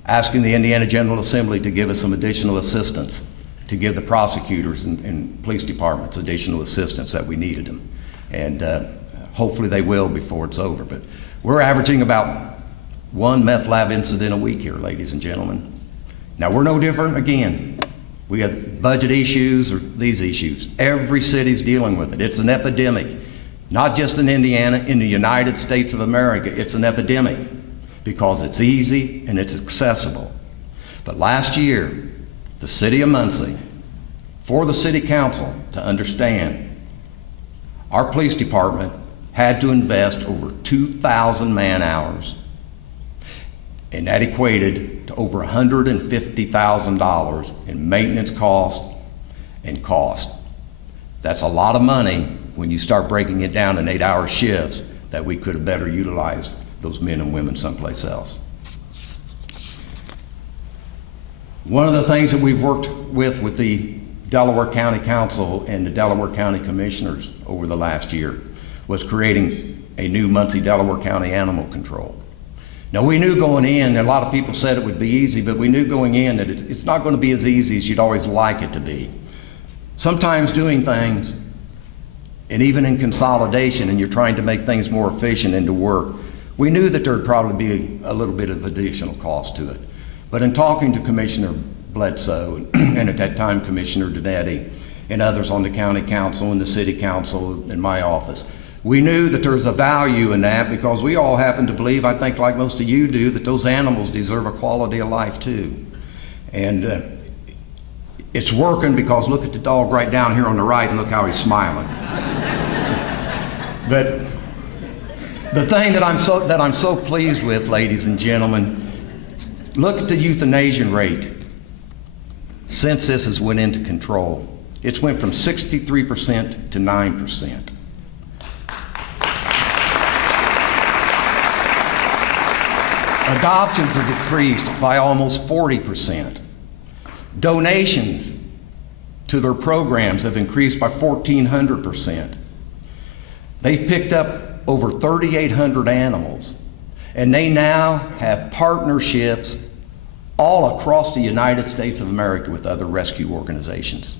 asking the Indiana General Assembly to give us some additional assistance, to give the prosecutors and police departments additional assistance that we needed them. And hopefully they will before it's over. But we're averaging about 1 meth lab incident a week here, ladies and gentlemen. Now we're no different again. We have budget issues or these issues. Every city's dealing with it. It's an epidemic. Not just in Indiana, in the United States of America, it's an epidemic because it's easy and it's accessible. But last year, the city of Muncie, for the city council to understand, our police department had to invest over 2,000 man hours, and that equated to over $150,000 in maintenance cost and cost. That's a lot of money when you start breaking it down in 8-hour shifts that we could have better utilized those men and women someplace else. One of the things that we've worked with the Delaware County Council and the Delaware County Commissioners over the last year was creating a new Muncie Delaware County Animal Control. Now we knew going in, a lot of people said it would be easy, but we knew going in that it's not going to be as easy as you'd always like it to be. Sometimes doing things, and even in consolidation, and you're trying to make things more efficient and to work, we knew that there'd probably be a little bit of additional cost to it. But in talking to Commissioner Bledsoe, and at that time Commissioner Donetti, and others on the county council and the city council in my office, we knew that there's a value in that because we all happen to believe, I think like most of you do, that those animals deserve a quality of life too. And it's working because look at the dog right down here on the right and look how he's smiling. But the thing that I'm so pleased with, ladies and gentlemen, look at the euthanasia rate since this has went into control. It's went from 63% to 9%. Adoptions have increased by almost 40%. Donations to their programs have increased by 1,400%. They've picked up over 3,800 animals, and they now have partnerships all across the United States of America with other rescue organizations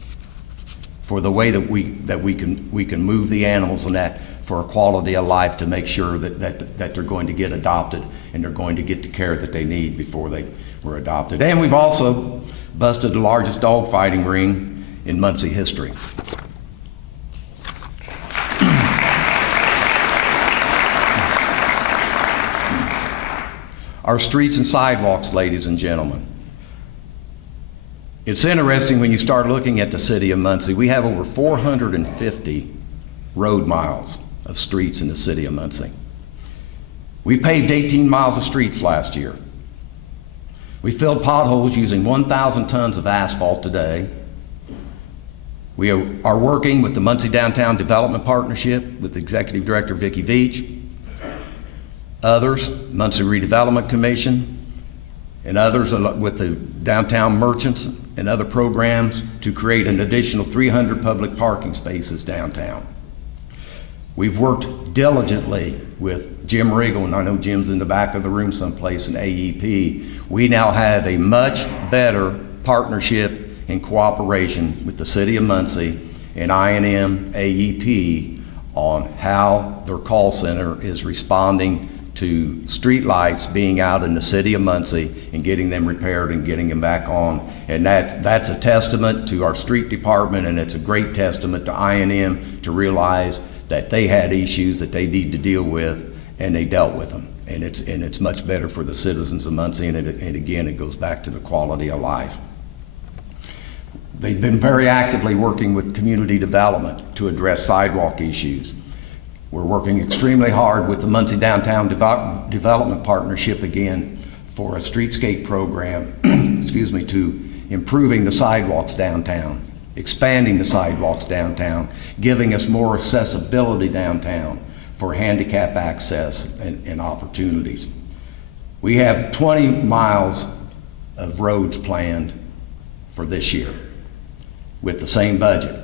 for the way that we can move the animals and that for a quality of life to make sure that they're going to get adopted and they're going to get the care that they need before they were adopted. And we've also busted the largest dog fighting ring in Muncie history. Our streets and sidewalks, ladies and gentlemen. It's interesting when you start looking at the city of Muncie. We have over 450 road miles of streets in the city of Muncie. We paved 18 miles of streets last year. We filled potholes using 1,000 tons of asphalt today. We are working with the Muncie Downtown Development Partnership with Executive Director Vicki Veach, others, Muncie Redevelopment Commission, and others with the downtown merchants and other programs to create an additional 300 public parking spaces downtown. We've worked diligently with Jim Regal, and I know Jim's in the back of the room someplace, in AEP. We now have a much better partnership and cooperation with the city of Muncie and I&M AEP on how their call center is responding to street lights being out in the city of Muncie and getting them repaired and getting them back on. And that's a testament to our street department, and it's a great testament to I&M to realize that they had issues that they need to deal with, and they dealt with them. And it's much better for the citizens of Muncie, and again, it goes back to the quality of life. They've been very actively working with community development to address sidewalk issues. We're working extremely hard with the Muncie Downtown Development Partnership again for a streetscape program, excuse me, to improving the sidewalks downtown, expanding the sidewalks downtown, giving us more accessibility downtown for handicap access and opportunities. We have 20 miles of roads planned for this year with the same budget.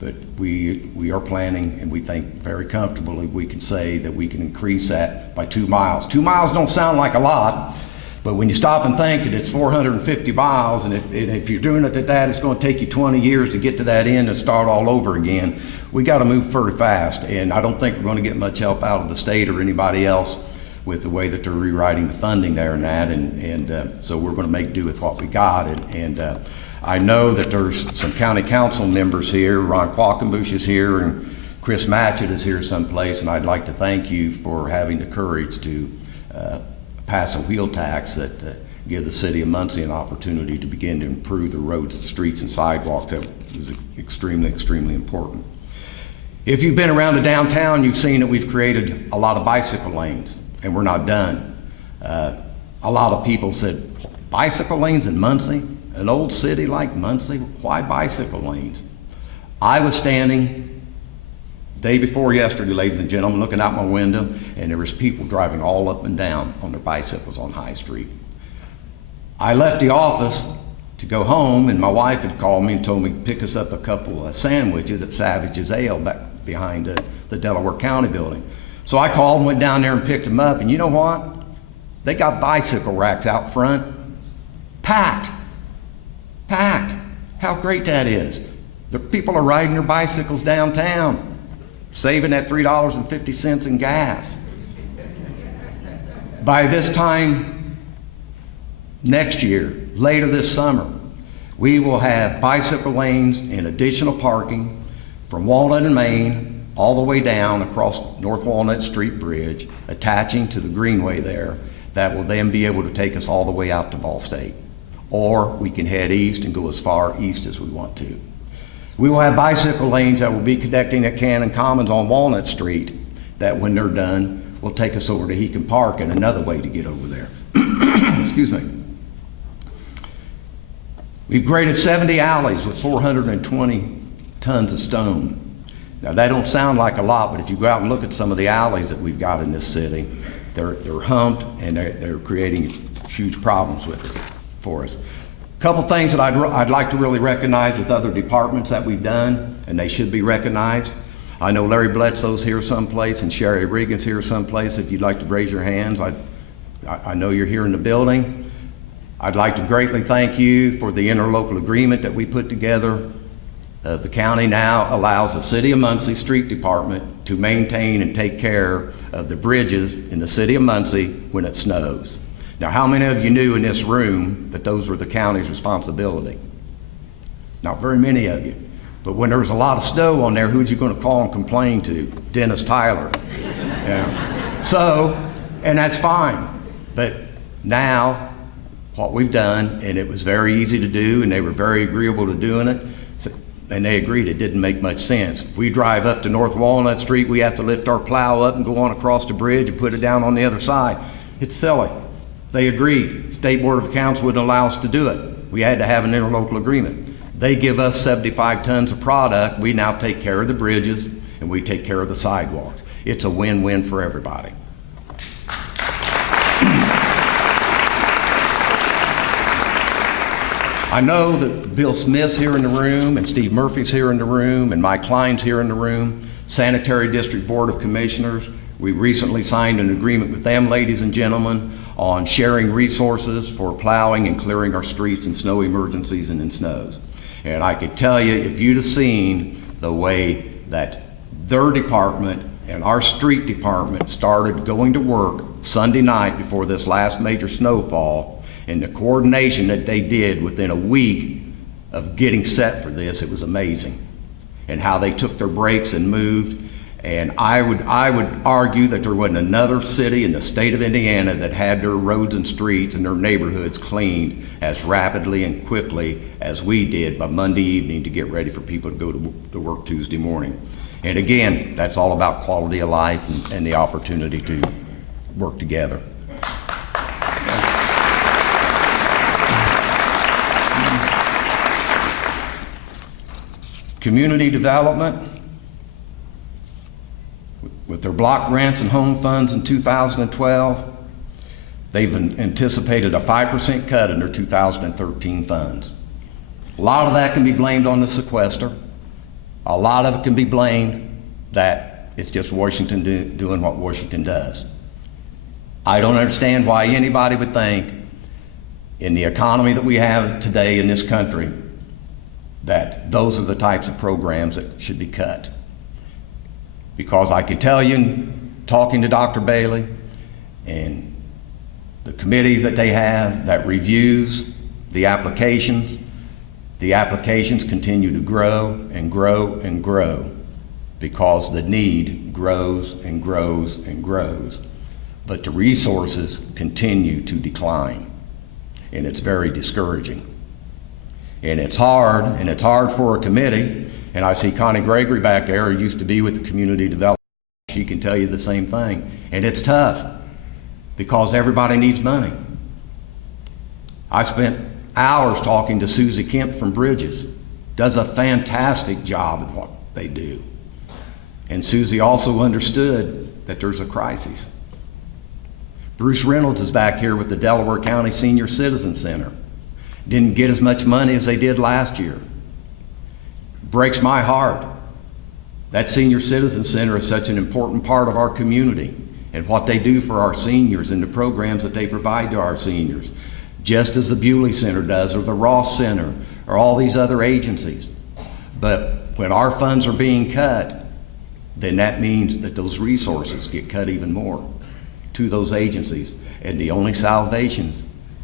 But we are planning, and we think very comfortably we can say that we can increase that by 2 miles. 2 miles don't sound like a lot, but when you stop and think it's 450 miles, and if you're doing it at that, it's going to take you 20 years to get to that end and start all over again. We got to move pretty fast, and I don't think we're going to get much help out of the state or anybody else with the way that they're rewriting the funding there and that, and so we're going to make do with what we got. And I know that there's some county council members here. Ron Quackenbush is here, and Chris Matchett is here someplace, and I'd like to thank you for having the courage to pass a wheel tax that give the city of Muncie an opportunity to begin to improve the roads, the streets, and sidewalks. That is extremely, extremely important. If you've been around the downtown, you've seen that we've created a lot of bicycle lanes, and we're not done. A lot of people said, bicycle lanes in Muncie? An old city like Muncie, why bicycle lanes? I was standing day before yesterday, ladies and gentlemen, looking out my window, and there was people driving all up and down on their bicycles on High Street. I left the office to go home, and my wife had called me and told me to pick us up a couple of sandwiches at Savage's Ale back behind the Delaware County building. So I called and went down there and picked them up, and you know what? They got bicycle racks out front, packed. Packed. How great that is. The people are riding their bicycles downtown, saving that $3.50 in gas. By this time next year, later this summer, we will have bicycle lanes and additional parking from Walnut and Main all the way down across North Walnut Street Bridge, attaching to the greenway there, that will then be able to take us all the way out to Ball State. Or we can head east and go as far east as we want to. We will have bicycle lanes that will be connecting at Cannon Commons on Walnut Street, that when they're done, will take us over to Heacon Park and another way to get over there. Excuse me. We've graded 70 alleys with 420 tons of stone. Now that don't sound like a lot, but if you go out and look at some of the alleys that we've got in this city, they're humped, and they're creating huge problems with it for us. A couple things that I'd like to really recognize with other departments that we've done, and they should be recognized. I know Larry Bledsoe's here someplace, and Sherry Regan's here someplace. If you'd like to raise your hands, I know you're here in the building. I'd like to greatly thank you for the interlocal agreement that we put together. The county now allows the City of Muncie Street Department to maintain and take care of the bridges in the City of Muncie when it snows. Now, how many of you knew in this room that those were the county's responsibility? Not very many of you. But when there was a lot of snow on there, who'd you going to call and complain to? Dennis Tyler. Yeah. So, and that's fine. But now, what we've done, and it was very easy to do, and they were very agreeable to doing it, and they agreed it didn't make much sense. We drive up to North Walnut Street, we have to lift our plow up and go on across the bridge and put it down on the other side. It's silly. They agreed. State Board of Accounts wouldn't allow us to do it. We had to have an interlocal agreement. They give us 75 tons of product. We now take care of the bridges, and we take care of the sidewalks. It's a win-win for everybody. I know that Bill Smith's here in the room, and Steve Murphy's here in the room, and Mike Klein's here in the room. Sanitary District Board of Commissioners, we recently signed an agreement with them, ladies and gentlemen, on sharing resources for plowing and clearing our streets in snow emergencies and in snows. And I could tell you, if you'd have seen the way that their department And our street department started going to work Sunday night before this last major snowfall, and the coordination that they did within a week of getting set for this, it was amazing. And how they took their breaks and moved. And I would argue that there wasn't another city in the state of Indiana that had their roads and streets and their neighborhoods cleaned as rapidly and quickly as we did by Monday evening to get ready for people to go to work Tuesday morning. And again, that's all about quality of life and the opportunity to work together. Community development, with their block grants and home funds in 2012, they've anticipated a 5% cut in their 2013 funds. A lot of that can be blamed on the sequester. A lot of it can be blamed that it's just Washington doing what Washington does. I don't understand why anybody would think in the economy that we have today in this country that those are the types of programs that should be cut. Because I can tell you, talking to Dr. Bailey and the committee that they have that reviews the applications continue to grow and grow and grow because the need grows and grows and grows. But the resources continue to decline, and it's very discouraging. And it's hard for a committee. And I see Connie Gregory back there, who used to be with the community development. She can tell you the same thing. And it's tough because everybody needs money. I spent hours talking to Susie Kemp from Bridges. Does a fantastic job at what they do. And Susie also understood that there's a crisis. Bruce Reynolds is back here with the Delaware County Senior Citizen Center. Didn't get as much money as they did last year. Breaks my heart. That Senior Citizen Center is such an important part of our community and what they do for our seniors and the programs that they provide to our seniors, just as the Bewley Center does or the Ross Center or all these other agencies. But when our funds are being cut, then that means that those resources get cut even more to those agencies. And the only salvation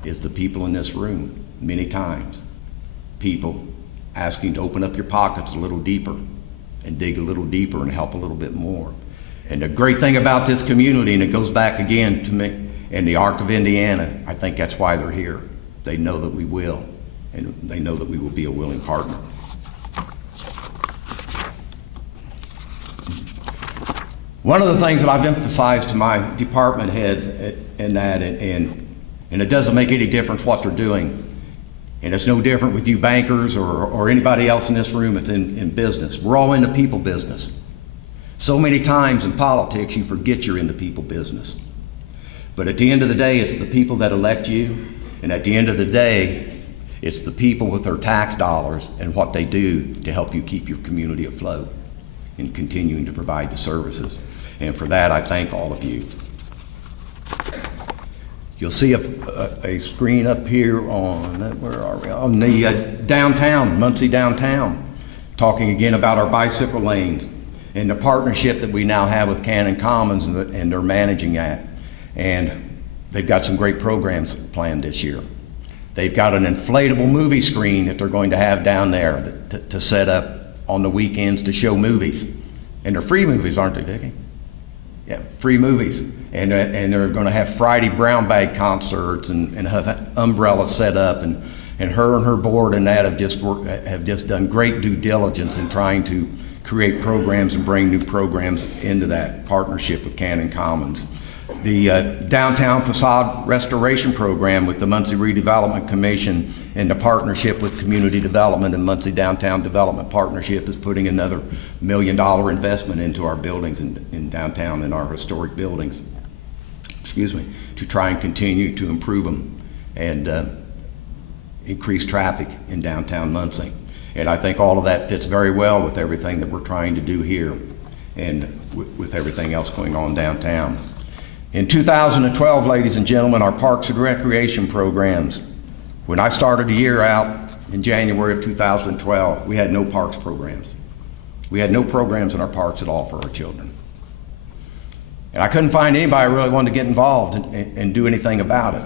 is the people in this room, many times. People asking to open up your pockets a little deeper and dig a little deeper and help a little bit more. And the great thing about this community, and it goes back again to me and the Arc of Indiana, I think that's why they're here. They know that we will, and they know that we will be a willing partner. One of the things that I've emphasized to my department heads and it doesn't make any difference what they're doing. And it's no different with you bankers or anybody else in this room that's in business. We're all in the people business. So many times in politics you forget you're in the people business. But at the end of the day, it's the people that elect you, and at the end of the day, it's the people with their tax dollars and what they do to help you keep your community afloat and continuing to provide the services. And for that, I thank all of you. You'll see a screen up here on, where are we? On the downtown, Muncie downtown, talking again about our bicycle lanes and the partnership that we now have with Cannon Commons, and they're managing that. And they've got some great programs planned this year. They've got an inflatable movie screen that they're going to have down there to set up on the weekends to show movies. And they're free movies, aren't they, Vicki? Yeah, free movies. And they're going to have Friday brown bag concerts and have umbrellas set up, and her and her board and that have just done great due diligence in trying to create programs and bring new programs into that partnership with Cannon Commons. The downtown facade restoration program with the Muncie Redevelopment Commission and the partnership with Community Development and Muncie Downtown Development Partnership is putting another $1 million investment into our buildings in downtown, in our historic buildings, to try and continue to improve them and increase traffic in downtown Muncie. And I think all of that fits very well with everything that we're trying to do here and with everything else going on downtown. In 2012, ladies and gentlemen, our Parks and Recreation programs, when I started the year out in January of 2012, we had no parks programs. We had no programs in our parks at all for our children. And I couldn't find anybody who really wanted to get involved and do anything about it.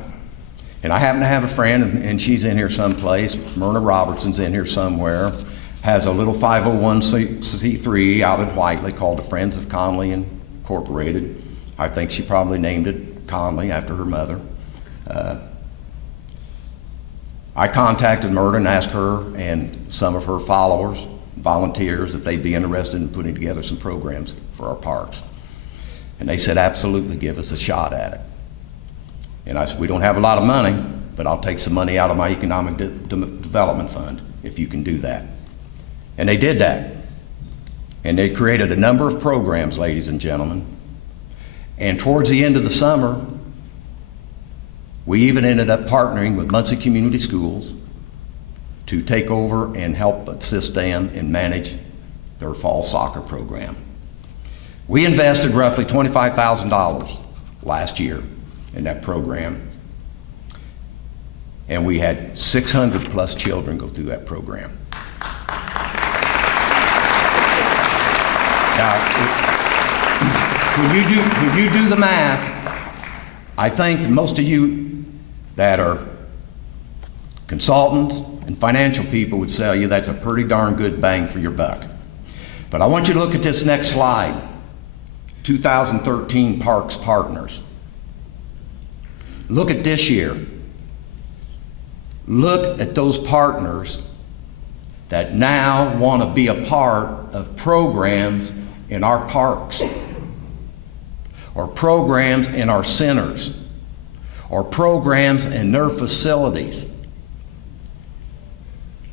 And I happen to have a friend, and she's in here someplace, Myrna Robertson's in here somewhere, has a little 501c3 out in Whiteley called the Friends of Conley Incorporated. I think she probably named it Conley after her mother. I contacted Myrna and asked her and some of her followers, volunteers, if they'd be interested in putting together some programs for our parks. And they said, absolutely, give us a shot at it. And I said, we don't have a lot of money, but I'll take some money out of my Economic Development Fund if you can do that. And they did that. And they created a number of programs, ladies and gentlemen. And towards the end of the summer, we even ended up partnering with Muncie Community Schools to take over and help assist them and manage their fall soccer program. We invested roughly $25,000 last year in that program, and we had 600 plus children go through that program. Now, when you do the math, I think most of you that are consultants and financial people would tell you that's a pretty darn good bang for your buck. But I want you to look at this next slide, 2013 Parks Partners. Look at this year. Look at those partners that now want to be a part of programs in our parks, or programs in our centers, or programs in their facilities.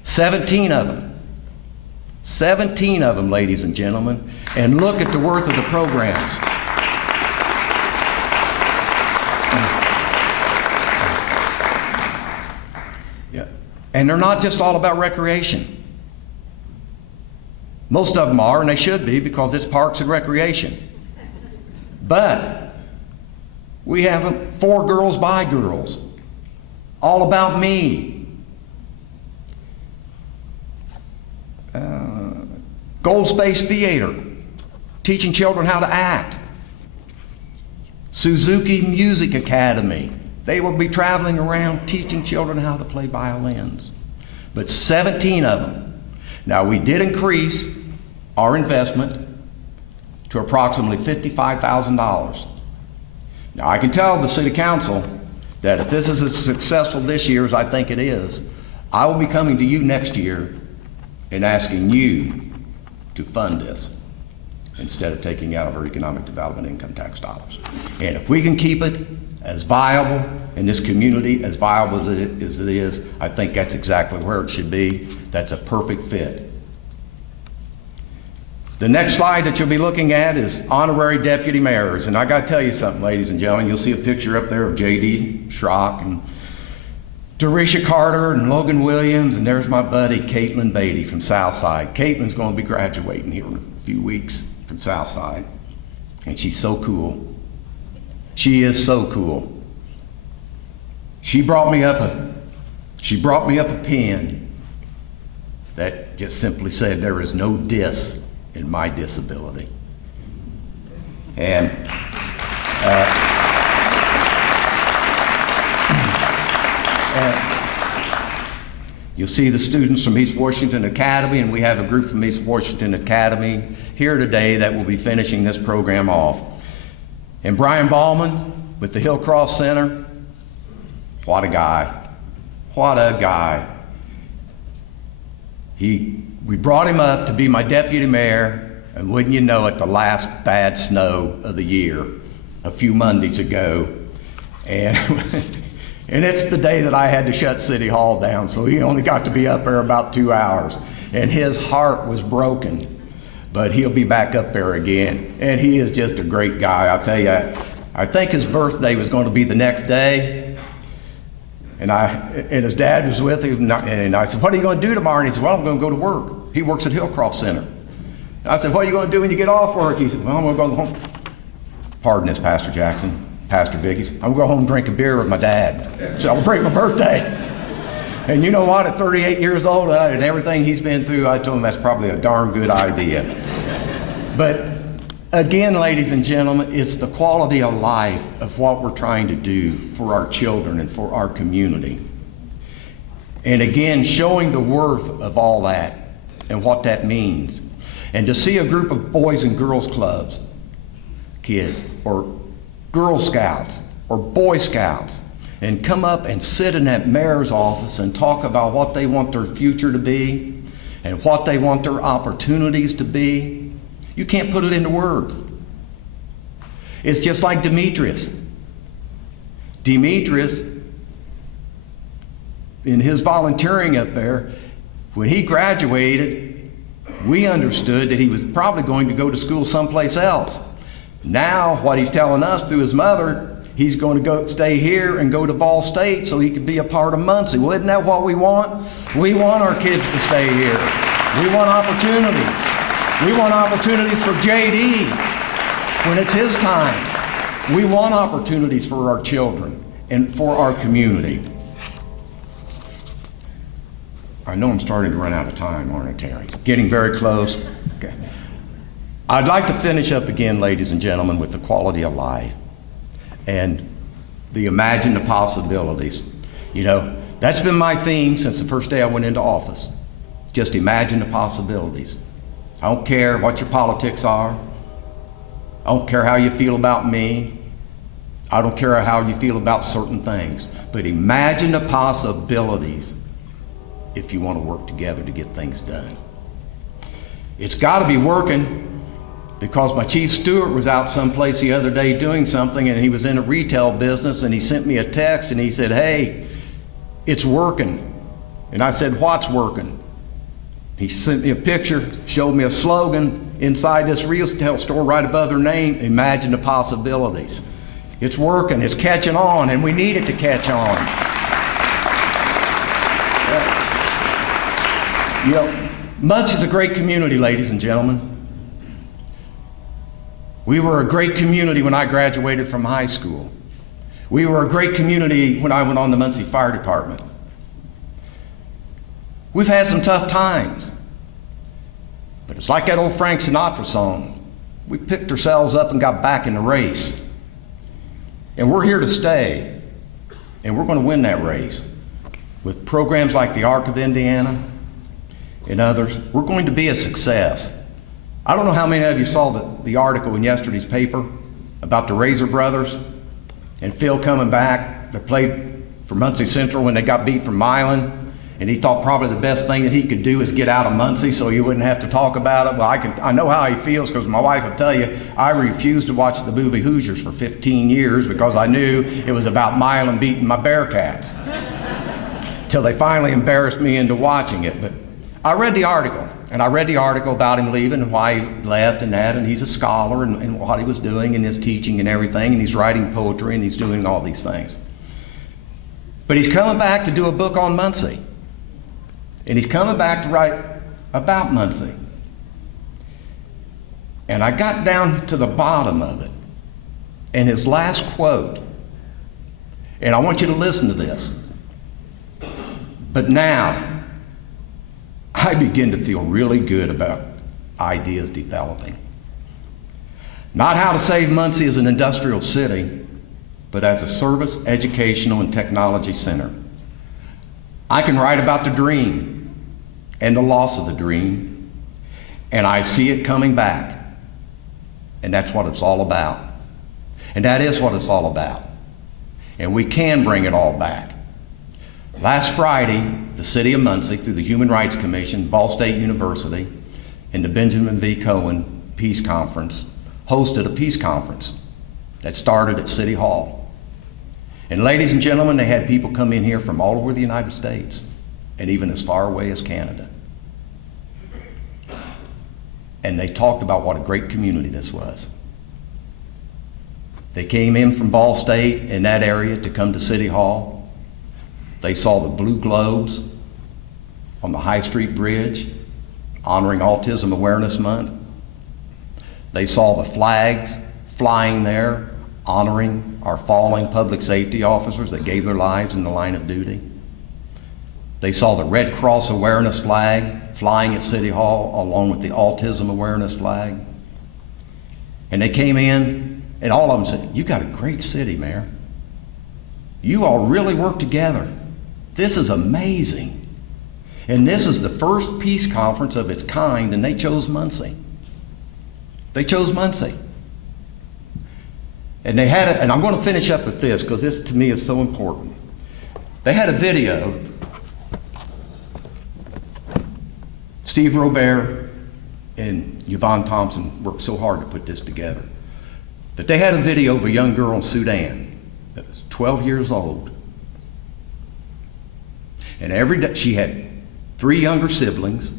17 of them. 17 of them, ladies and gentlemen. And look at the worth of the programs. Yeah. And they're not just all about recreation. Most of them are, and they should be, because it's parks and recreation. But we have For Girls by Girls, All About Me, Gold Space Theater, teaching children how to act, Suzuki Music Academy. They will be traveling around teaching children how to play violins. But 17 of them. Now, we did increase our investment to approximately $55,000. Now, I can tell the City Council that if this is as successful this year as I think it is, I will be coming to you next year and asking you to fund this instead of taking out of our economic development income tax dollars. And if we can keep it as viable in this community, as viable as it is, I think that's exactly where it should be. That's a perfect fit. The next slide that you'll be looking at is honorary deputy mayors. And I got to tell you something, ladies and gentlemen. You'll see a picture up there of J.D. Schrock and Dorisha Carter and Logan Williams, and there's my buddy Caitlin Beatty from Southside. Caitlin's going to be graduating here in a few weeks from Southside, and she's so cool. She is so cool. She brought me up a pen that just simply said, "There is no dis in my disability." And you'll see the students from East Washington Academy, and we have a group from East Washington Academy here today that will be finishing this program off. And Brian Ballman with the Hillcross Center, what a guy. What a guy. We brought him up to be my deputy mayor, and wouldn't you know it, the last bad snow of the year, a few Mondays ago. And and it's the day that I had to shut City Hall down, so he only got to be up there about 2 hours. And his heart was broken, but he'll be back up there again. And he is just a great guy. I'll tell you, I think his birthday was going to be the next day. And his dad was with him, and I said, "What are you going to do tomorrow?" And he said, "Well, I'm going to go to work." He works at Hillcroft Center. And I said, "What are you going to do when you get off work?" He said, "Well, I'm going to go home." Pardon this, Pastor Jackson, Pastor Biggies. I'm going to go home and drink a beer with my dad, celebrate my birthday. And you know what? At 38 years old and everything he's been through, I told him that's probably a darn good idea. But Again, ladies and gentlemen, it's the quality of life of what we're trying to do for our children and for our community. And again, showing the worth of all that and what that means. And to see a group of Boys and Girls Clubs kids, or Girl Scouts, or Boy Scouts, and come up and sit in that mayor's office and talk about what they want their future to be and what they want their opportunities to be, you can't put it into words. It's just like Demetrius. Demetrius, in his volunteering up there, when he graduated, we understood that he was probably going to go to school someplace else. Now, what he's telling us through his mother, he's going to go stay here and go to Ball State so he could be a part of Muncie. Well, isn't that what we want? We want our kids to stay here. We want opportunities. We want opportunities for JD when it's his time. We want opportunities for our children and for our community. I know I'm starting to run out of time, aren't I, Terry? Getting very close. Okay. I'd like to finish up again, ladies and gentlemen, with the quality of life and the imagine the possibilities. You know, that's been my theme since the first day I went into office. Just imagine the possibilities. I don't care what your politics are. I don't care how you feel about me. I don't care how you feel about certain things. But imagine the possibilities if you want to work together to get things done. It's got to be working, because my chief steward was out someplace the other day doing something, and he was in a retail business, and he sent me a text and he said, "Hey, it's working." And I said, "What's working?" He sent me a picture, showed me a slogan inside this retail store right above their name, "Imagine the possibilities." It's working, it's catching on, and we need it to catch on. You know, Muncie's a great community, ladies and gentlemen. We were a great community when I graduated from high school. We were a great community when I went on the Muncie Fire Department. We've had some tough times, but it's like that old Frank Sinatra song. We picked ourselves up and got back in the race. And we're here to stay, and we're going to win that race. With programs like the Arc of Indiana and others, we're going to be a success. I don't know how many of you saw the article in yesterday's paper about the Razor Brothers and Phil coming back. They played for Muncie Central when they got beat from Milan, and he thought probably the best thing that he could do is get out of Muncie so he wouldn't have to talk about it. Well, I know how he feels, because my wife will tell you, I refused to watch the movie Hoosiers for 15 years because I knew it was about Milan beating my Bearcats. Till they finally embarrassed me into watching it. But I read the article. And I read the article about him leaving and why he left and that, and he's a scholar and what he was doing in his teaching and everything, and he's writing poetry and he's doing all these things. But he's coming back to do a book on Muncie. And he's coming back to write about Muncie. And I got down to the bottom of it, and his last quote, and I want you to listen to this. "But now, I begin to feel really good about ideas developing. Not how to save Muncie as an industrial city, but as a service, educational, and technology center. I can write about the dream and the loss of the dream, and I see it coming back. And that's what it's all about. And that is what it's all about. And we can bring it all back." Last Friday, the City of Muncie, through the Human Rights Commission, Ball State University, and the Benjamin V. Cohen Peace Conference hosted a peace conference that started at City Hall. And ladies and gentlemen, they had people come in here from all over the United States, and even as far away as Canada. And they talked about what a great community this was. They came in from Ball State in that area to come to City Hall. They saw the blue globes on the High Street Bridge honoring Autism Awareness Month. They saw the flags flying there honoring our fallen public safety officers that gave their lives in the line of duty. They saw the Red Cross Awareness flag flying at City Hall along with the Autism Awareness flag. And they came in, and all of them said, "You got a great city, Mayor. You all really work together. This is amazing." And this is the first peace conference of its kind, and they chose Muncie. They chose Muncie. And they had it, and I'm going to finish up with this because this to me is so important. They had a video. Steve Robert and Yvonne Thompson worked so hard to put this together. But they had a video of a young girl in Sudan that was 12 years old. And every day she had 3 younger siblings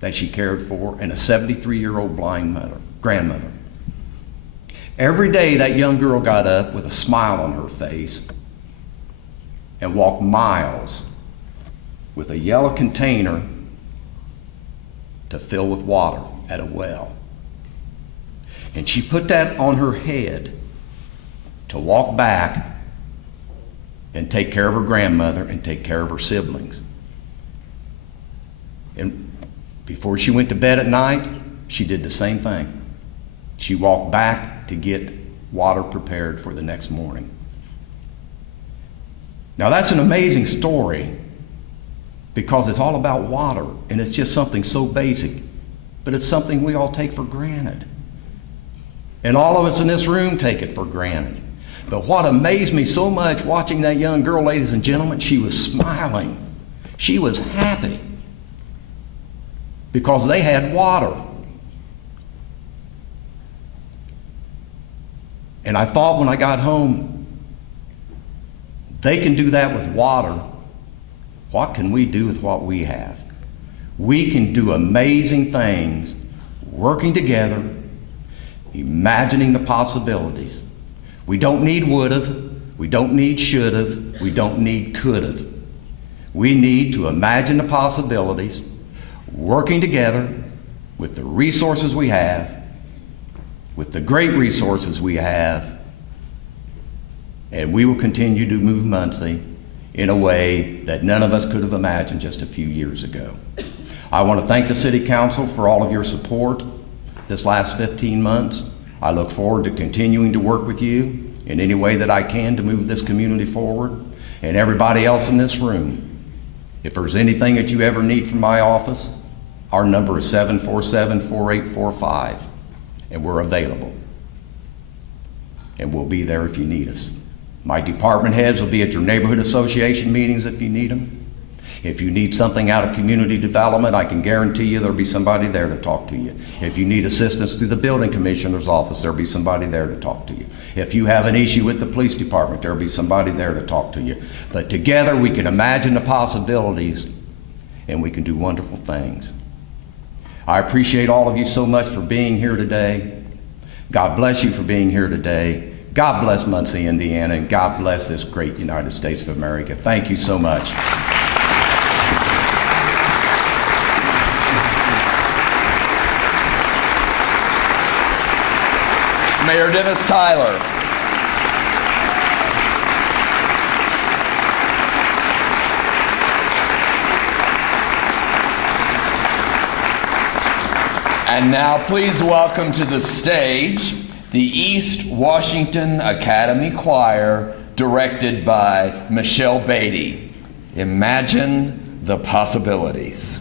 that she cared for and a 73-year-old blind grandmother. Every day that young girl got up with a smile on her face and walked miles with a yellow container to fill with water at a well. And she put that on her head to walk back and take care of her grandmother and take care of her siblings. And before she went to bed at night, she did the same thing. She walked back to get water prepared for the next morning. Now that's an amazing story because it's all about water, and it's just something so basic, but it's something we all take for granted. And all of us in this room take it for granted. But what amazed me so much watching that young girl, ladies and gentlemen, she was smiling. She was happy because they had water. And I thought when I got home, they can do that with water. What can we do with what we have? We can do amazing things working together, imagining the possibilities. We don't need would've, we don't need should've, we don't need could've. We need to imagine the possibilities, working together with the resources we have, with the great resources we have, and we will continue to move Muncie in a way that none of us could have imagined just a few years ago. I want to thank the City Council for all of your support this last 15 months. I look forward to continuing to work with you in any way that I can to move this community forward. And everybody else in this room, if there's anything that you ever need from my office, our number is 747-4845, and we're available. And we'll be there if you need us. My department heads will be at your neighborhood association meetings if you need them. If you need something out of community development, I can guarantee you there'll be somebody there to talk to you. If you need assistance through the building commissioner's office, there'll be somebody there to talk to you. If you have an issue with the police department, there'll be somebody there to talk to you. But together we can imagine the possibilities and we can do wonderful things. I appreciate all of you so much for being here today. God bless you for being here today. God bless Muncie, Indiana, and God bless this great United States of America. Thank you so much. Mayor Dennis Tyler. And now please welcome to the stage the East Washington Academy Choir, directed by Michelle Beatty. Imagine the possibilities.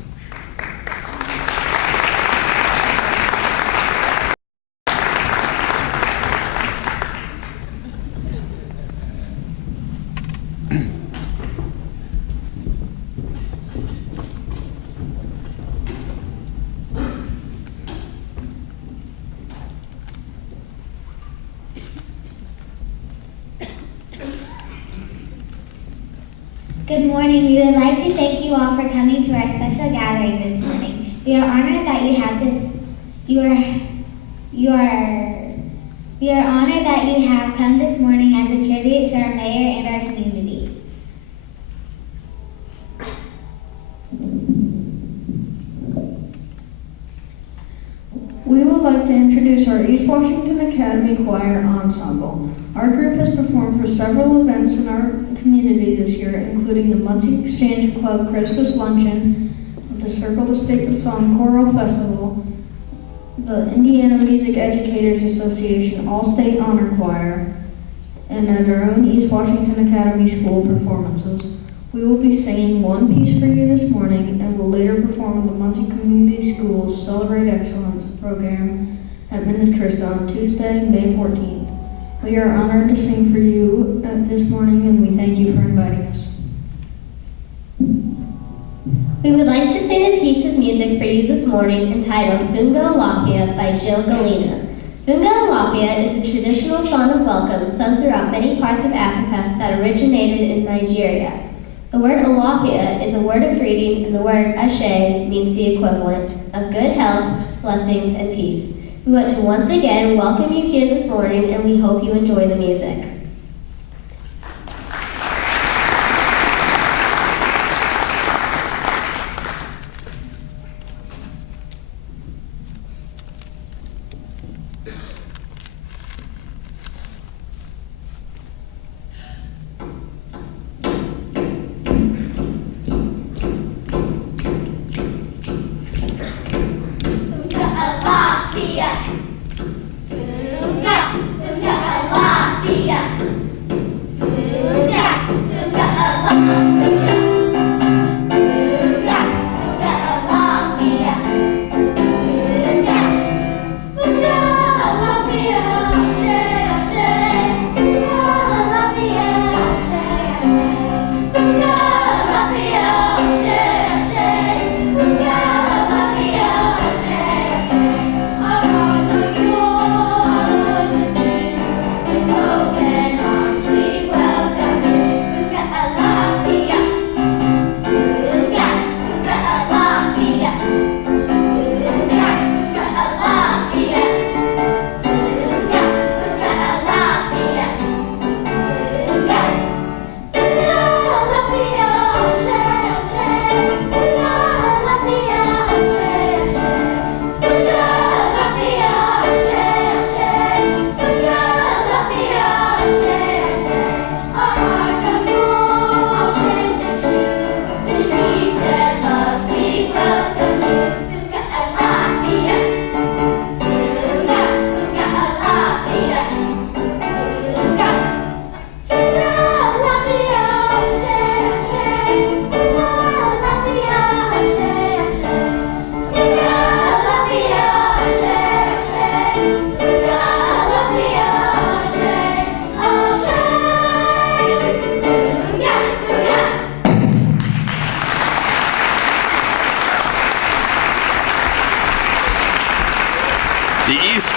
Good morning. We would like to thank you all for coming to our special gathering this morning. We are honored that you have come this morning as a tribute to our mayor and our community. We would like to introduce our East Washington Academy Choir Ensemble. Our group has performed for several events in our community this year, including the Muncie Exchange Club Christmas Luncheon, the Circle to State with Song Choral Festival, the Indiana Music Educators Association All-State Honor Choir, and at our own East Washington Academy School performances. We will be singing One Piece for You this morning and will later perform in the Muncie Community Schools Celebrate Excellence program at Minnetrista on Tuesday, May 14th. We are honored to sing for you this morning, and we thank you for inviting us. We would like to sing a piece of music for you this morning entitled Bunga Lapia by Jill Galena. Bunga Lapia is a traditional song of welcome sung throughout many parts of Africa that originated in Nigeria. The word Alapia is a word of greeting, and the word Ashe means the equivalent of good health, blessings, and peace. We want to once again welcome you here this morning, and we hope you enjoy the music.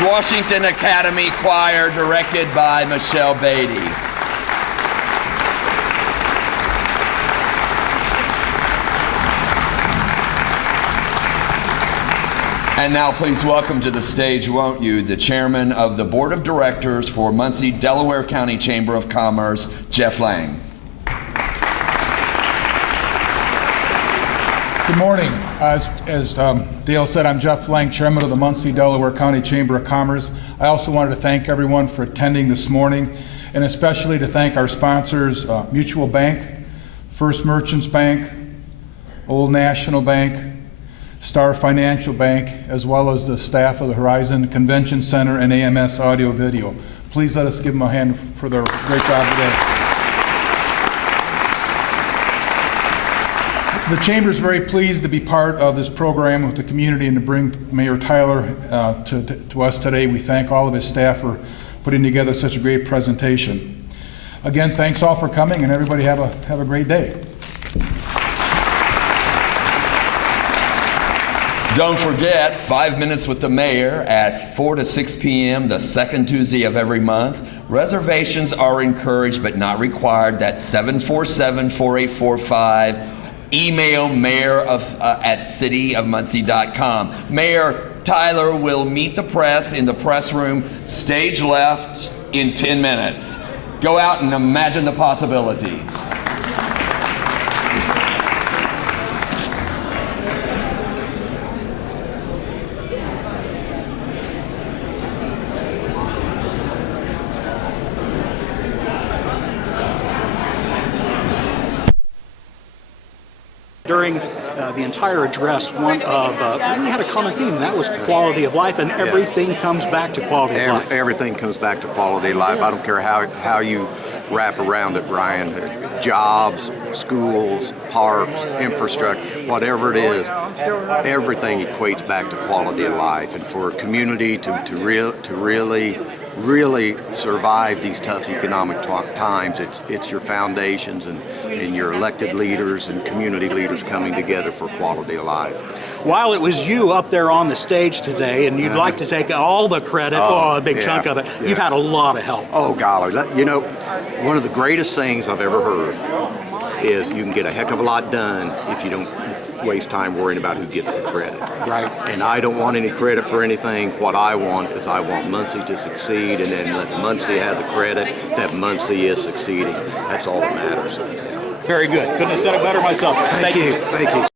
Washington Academy Choir, directed by Michelle Beatty. And now please welcome to the stage, won't you, the chairman of the Board of Directors for Muncie, Delaware County Chamber of Commerce, Jeff Lang. Good morning. As Dale said, I'm Jeff Lang, Chairman of the Muncie, Delaware County Chamber of Commerce. I also wanted to thank everyone for attending this morning, and especially to thank our sponsors, Mutual Bank, First Merchants Bank, Old National Bank, Star Financial Bank, as well as the staff of the Horizon Convention Center and AMS Audio Video. Please let us give them a hand for their great job today. The Chamber is very pleased to be part of this program with the community and to bring Mayor Tyler to us today. We thank all of his staff for putting together such a great presentation. Again, thanks all for coming, and everybody have a great day. Don't forget, 5 Minutes with the Mayor at 4 to 6 p.m. the second Tuesday of every month. Reservations are encouraged but not required. That's 747-4845. Email mayor@cityofmuncie.com. Mayor Tyler will meet the press in the press room, stage left, in 10 minutes. Go out and imagine the possibilities. during the entire address, we had a common theme, and that was quality of life, and everything comes back to quality of life. Everything comes back to quality of life. I don't care how you wrap around it, Brian. Jobs, schools, parks, infrastructure, whatever it is, everything equates back to quality of life. And for a community to really survive these tough economic times, it's your foundations and your elected leaders and community leaders coming together for quality of life. While it was you up there on the stage today, and you'd like to take all the credit, a big chunk of it, you've had a lot of help. Oh, golly. You know, one of the greatest things I've ever heard is you can get a heck of a lot done if you don't waste time worrying about who gets the credit. Right. And I don't want any credit for anything. What I want is I want Muncie to succeed, and then let Muncie have the credit that Muncie is succeeding. That's all that matters. Very good. Couldn't have said it better myself. Thank you. Thank you.